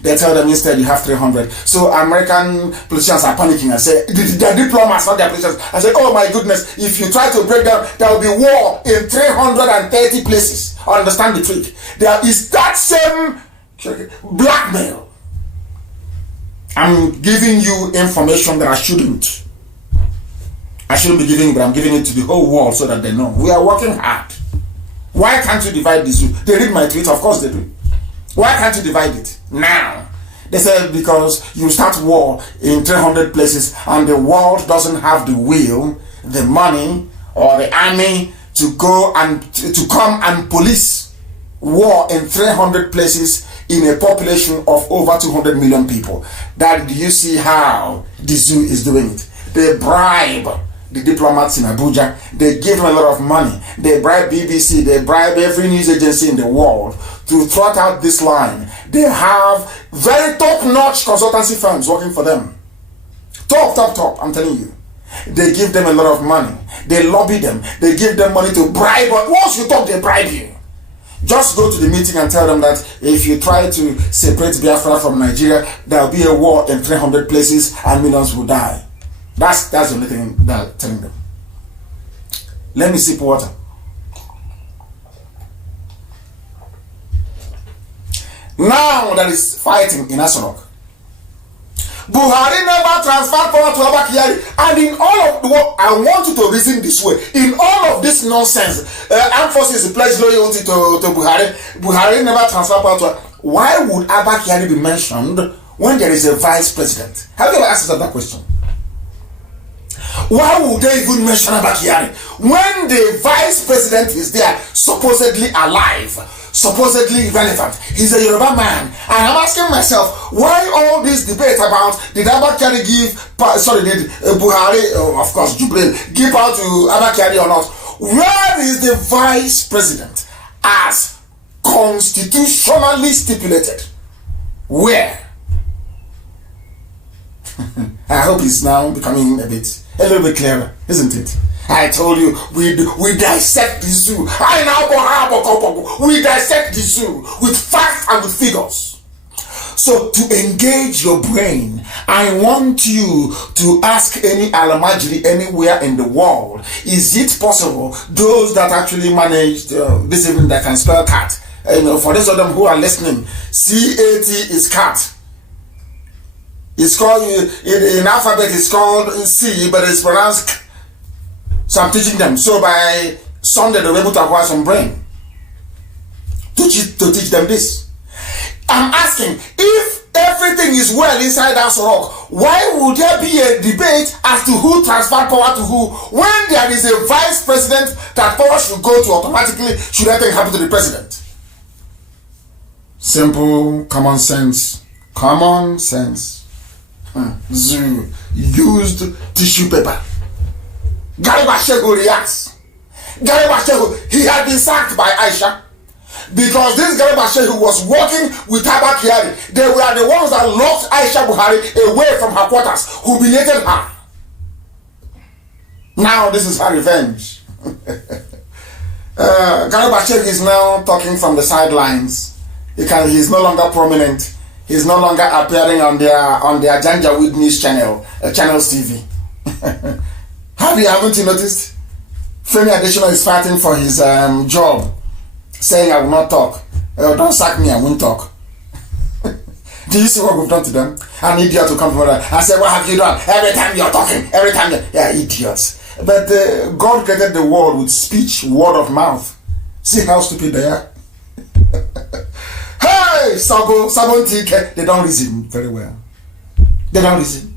They tell them instead you have 300. So American politicians are panicking and say, their diplomats, not their politicians, and say, oh my goodness, if you try to break down, there will be war in 330 places. Understand the trick. There is that same blackmail. I'm giving you information that I shouldn't be giving, but I'm giving it to the whole world so that they know. We are working hard. Why can't you divide the zoo? They read my tweet, of course they do. Why can't you divide it now? They said because you start war in 300 places and the world doesn't have the will, the money, or the army to go and to come and police war in 300 places in a population of over 200 million people. That, do you see how the zoo is doing it? They bribe the diplomats in Abuja. They give them a lot of money. They bribe BBC. They bribe every news agency in the world to trot out this line. They have very top-notch consultancy firms working for them. Top, I'm telling you. They give them a lot of money. They lobby them. They give them money to bribe. But once you talk, they bribe you. Just go to the meeting and tell them that if you try to separate Biafra from Nigeria, there will be a war in 300 places and millions will die. That's the only thing they're telling them. Let me sip water. Now there is fighting in Asorok. Buhari never transferred power to Abba Kyari, and in all of the work, I want you to reason this way. In all of this nonsense, armed forces pledge loyalty to Buhari. Buhari never transferred power to. Why would Abba Kyari be mentioned when there is a vice president? Have you ever asked yourself that question? Why would they even mention Abba Kyari when the vice president is there, supposedly alive, supposedly relevant? He's a Yoruba man, and I'm asking myself, why all this debate about did Abba Kyari did Buhari, of course, Jubril, give out to Abba Kyari or not? Where is the vice president as constitutionally stipulated? Where? I hope it's now becoming a little bit clearer, isn't it? I told you, we dissect the zoo. We dissect the zoo with facts and with figures. So to engage your brain, I want you to ask any Alamajiri anywhere in the world, is it possible those that actually managed this evening that can spell cat? For those of them who are listening, CAT is cat. It's called, in alphabet it's called C, but it's pronounced K. So I'm teaching them. So by Sunday they'll be able to acquire some brain to teach them this. I'm asking, if everything is well inside Asorok, why would there be a debate as to who transferred power to who when there is a vice president that power should go to automatically should anything happen to the president? Simple, common sense. Common sense. Zoo used tissue paper. Garba Shehu reacts. Garba Shehu, he had been sacked by Aisha because this Garba Shehu was working with Abba Kyari. They were the ones that locked Aisha Buhari away from her quarters, humiliated her. Now this is her revenge. Garba Shehu is now talking from the sidelines. He's no longer prominent. He's no longer appearing on their Janjaweed News channel, Channels TV. Haven't you noticed? Femi Adesina is fighting for his job, saying I will not talk. Don't sack me, I won't talk. Do you see what we've done to them? An idiot will come from there and say, what have you done? Every time you're talking, yeah, idiots. But God created the world with speech, word of mouth. See how stupid they are? Hey, Sabo TK, they don't reason very well. They don't reason.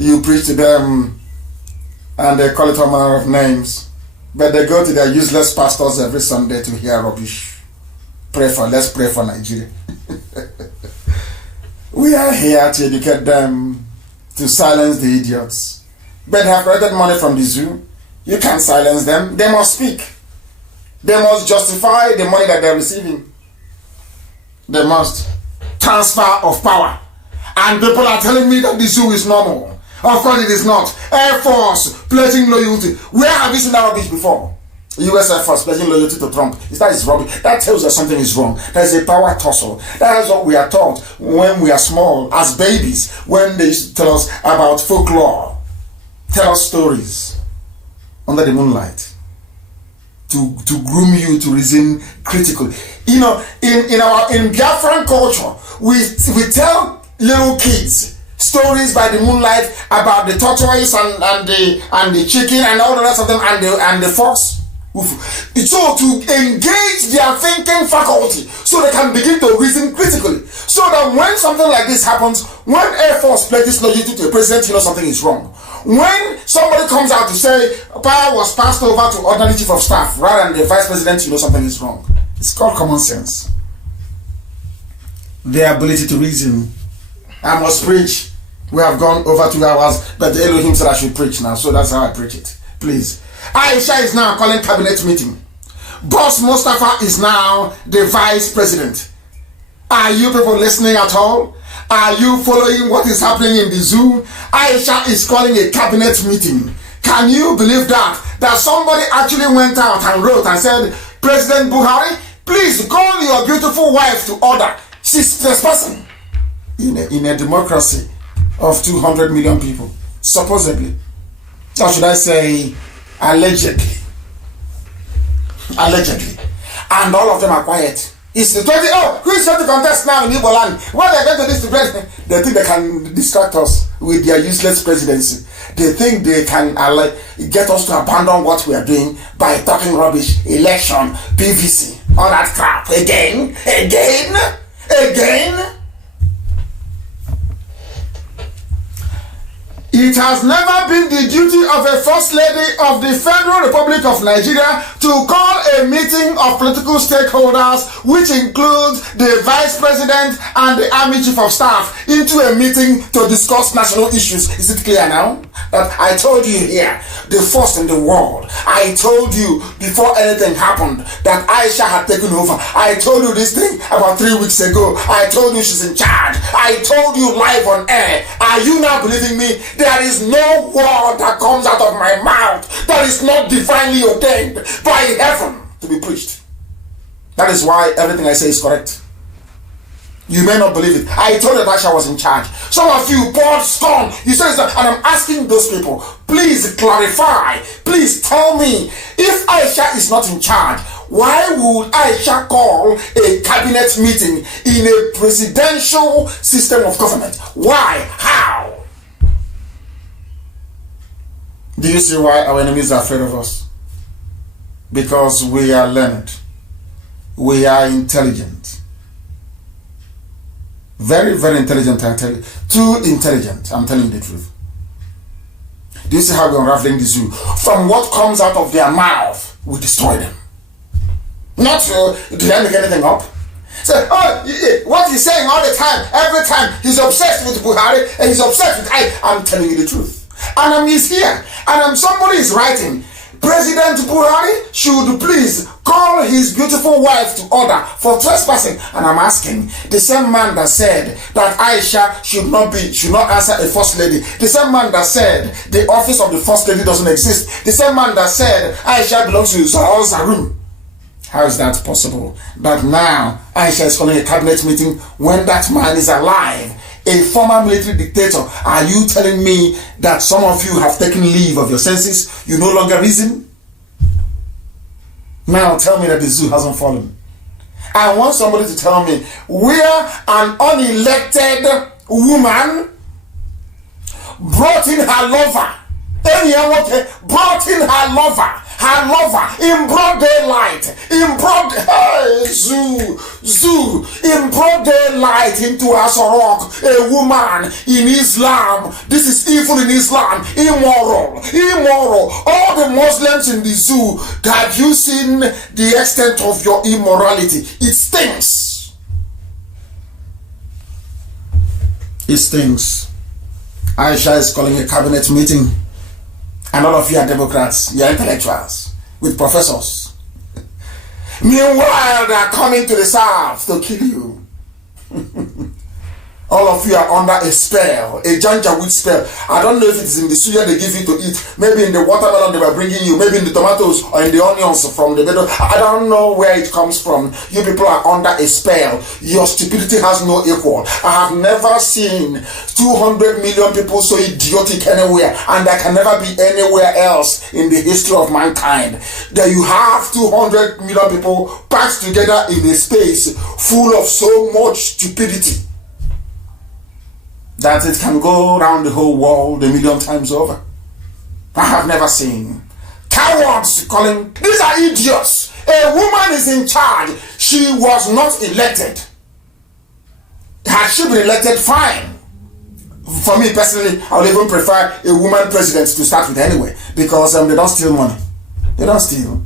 You preach to them and they call it all manner of names, but they go to their useless pastors every Sunday to hear rubbish. Let's pray for Nigeria. We are here to educate them, to silence the idiots. But they have collected money from the zoo. You can't silence them. They must speak. They must justify the money that they're receiving. They must. Transfer of power. And people are telling me that the zoo is normal. Of course it is not. Air Force pledging loyalty. Where have you seen that rubbish before? US Air Force pledging loyalty to Trump. That is rubbish. That tells us something is wrong. There's a power tussle. That is what we are taught when we are small, as babies, when they used to tell us about folklore. Tell us stories under the moonlight. To groom you to reason critically. In Biafran culture, we tell little kids stories by the moonlight about the tortoise and the chicken and all the rest of them and the fox. So to engage their thinking faculty so they can begin to reason critically. So that when something like this happens, when Air Force pledges loyalty to the president, you know something is wrong. When somebody comes out to say power was passed over to ordinary chief of staff rather than the vice president, you know something is wrong. It's called common sense. Their ability to reason. I must preach. We have gone over 2 hours, but the Elohim said I should preach now, so that's how I preach it. Please. Aisha is now calling cabinet meeting. Boss Mustafa is now the vice president. Are you people listening at all? Are you following what is happening in the zoo? Aisha is calling a cabinet meeting. Can you believe that? That somebody actually went out and wrote and said, President Buhari, please call your beautiful wife to order. She's trespassing. In a democracy of 200 million people, supposedly. Or should I say, allegedly. Allegedly. And all of them are quiet. It's the 20, who is going to contest now in Igbo land? What they're going to do to president? They think they can distract us with their useless presidency. They think they can get us to abandon what we are doing by talking rubbish, election, PVC, all that crap. Again. It has never been the duty of a First Lady of the Federal Republic of Nigeria to call a meeting of political stakeholders, which includes the Vice President and the Army Chief of Staff, into a meeting to discuss national issues. Is it clear now? That I told you here, the first in the world. I told you before anything happened that Aisha had taken over. I told you this thing about 3 weeks ago. I told you she's in charge. I told you live on air. Are you now believing me? There is no word that comes out of my mouth that is not divinely ordained by heaven to be preached. That is why everything I say is correct. You may not believe it. I told you that Aisha was in charge. Some of you poured scorn. You said that, and I'm asking those people, please clarify. Please tell me, if Aisha is not in charge, why would Aisha call a cabinet meeting in a presidential system of government? Why? How? Do you see why our enemies are afraid of us? Because we are learned. We are intelligent. Very, very intelligent, I tell you. Too intelligent, I'm telling you the truth. Do you see how we're unraveling the zoo? From what comes out of their mouth, we destroy them. Not did I make anything up? So, what he's saying all the time, every time, he's obsessed with Buhari, and he's obsessed with I'm telling you the truth. And he's here, and somebody is writing, President Buhari should please call his beautiful wife to order for trespassing. And I'm asking, the same man that said that Aisha should not answer a first lady, the same man that said the office of the first lady doesn't exist, the same man that said Aisha belongs to Zarim. How is that possible? That now Aisha is calling a cabinet meeting when that man is alive? A former military dictator. Are you telling me that some of you have taken leave of your senses? You no longer reason? Now tell me that the zoo hasn't fallen. I want somebody to tell me where an unelected woman brought in her lover. Brought in her lover in broad daylight, in broad daylight into Asorok, a woman in Islam. This is evil in Islam, immoral. All the Muslims in the zoo, have you seen the extent of your immorality? It stinks. It stinks. Aisha is calling a cabinet meeting. And all of you are Democrats, you are intellectuals, with professors. Meanwhile, they are coming to the South to kill you. All of you are under a spell, a Janjaweed spell. I don't know if it is in the suya they give you to eat, maybe in the watermelon they were bringing you, maybe in the tomatoes or in the onions from the middle. I don't know where it comes from. You people are under a spell. Your stupidity has no equal. I have never seen 200 million people so idiotic anywhere, and there can never be anywhere else in the history of mankind. That you have 200 million people packed together in a space full of so much stupidity that it can go around the whole world 1,000,000 times over. I have never seen cowards calling. These are idiots. A woman is in charge. She was not elected. Had she been elected, fine. For me personally, I would even prefer a woman president to start with anyway, because they don't steal money. They don't steal.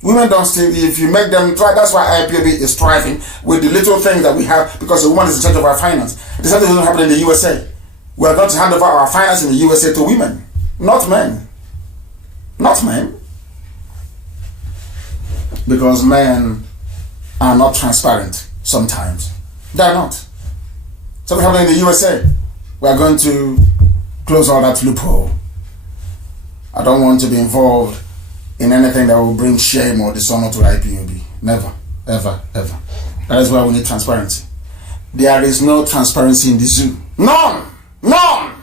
Women don't steal. If you make them try, that's why IPOB is thriving with the little things that we have, because a woman is in charge of our finance. The same thing doesn't happen in the USA. we are going to hand over our finance in the USA to women, not men. Not men. Because men are not transparent sometimes. They are not. Something happening in the USA. We are going to close all that loophole. I don't want to be involved in anything that will bring shame or dishonor to IPOB. Never, ever, ever. That is why we need transparency. There is no transparency in the zoo. None! None!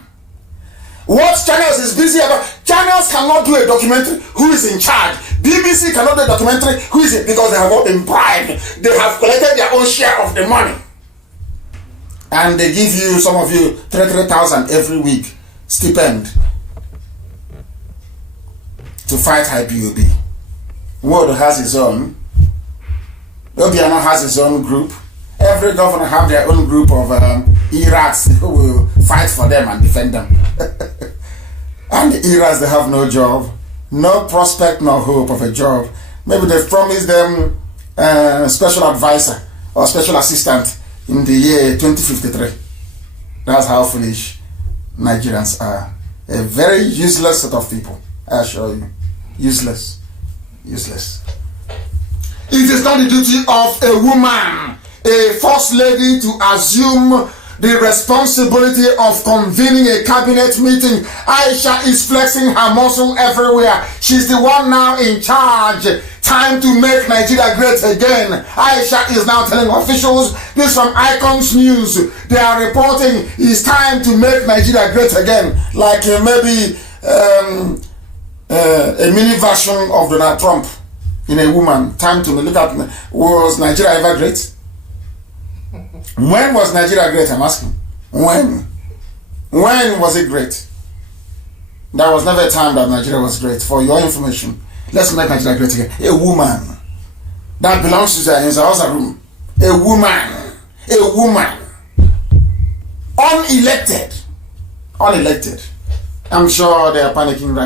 What channels is busy about? Channels cannot do a documentary. Who is in charge? BBC cannot do a documentary. Who is it? Because they have all been bribed. They have collected their own share of the money. And they give you, some of you, 3,000 every week stipend to fight IPOB. World has his own. Obiano has his own group. Every governor have their own group of Irats who will fight for them and defend them. And the Irats, they have no job, no prospect, no hope of a job. Maybe they've promised them special advisor or special assistant in the year 2053. That's how foolish Nigerians are. A very useless set of people, I assure you. Useless. Useless. It is not the duty of a woman, a first lady, to assume the responsibility of convening a cabinet meeting. Aisha is flexing her muscle everywhere. She's the one now in charge. Time to make Nigeria great again. Aisha is now telling officials, this from Icons News, they are reporting it's time to make Nigeria great again. Like maybe a mini version of Donald Trump in a woman. Time to look at, was Nigeria ever great? When was Nigeria great, I'm asking? When? When was it great? There was never a time that Nigeria was great. For your information, let's make Nigeria great again. A woman that belongs to her in the house room. A woman. A woman. Unelected. Unelected. I'm sure they are panicking right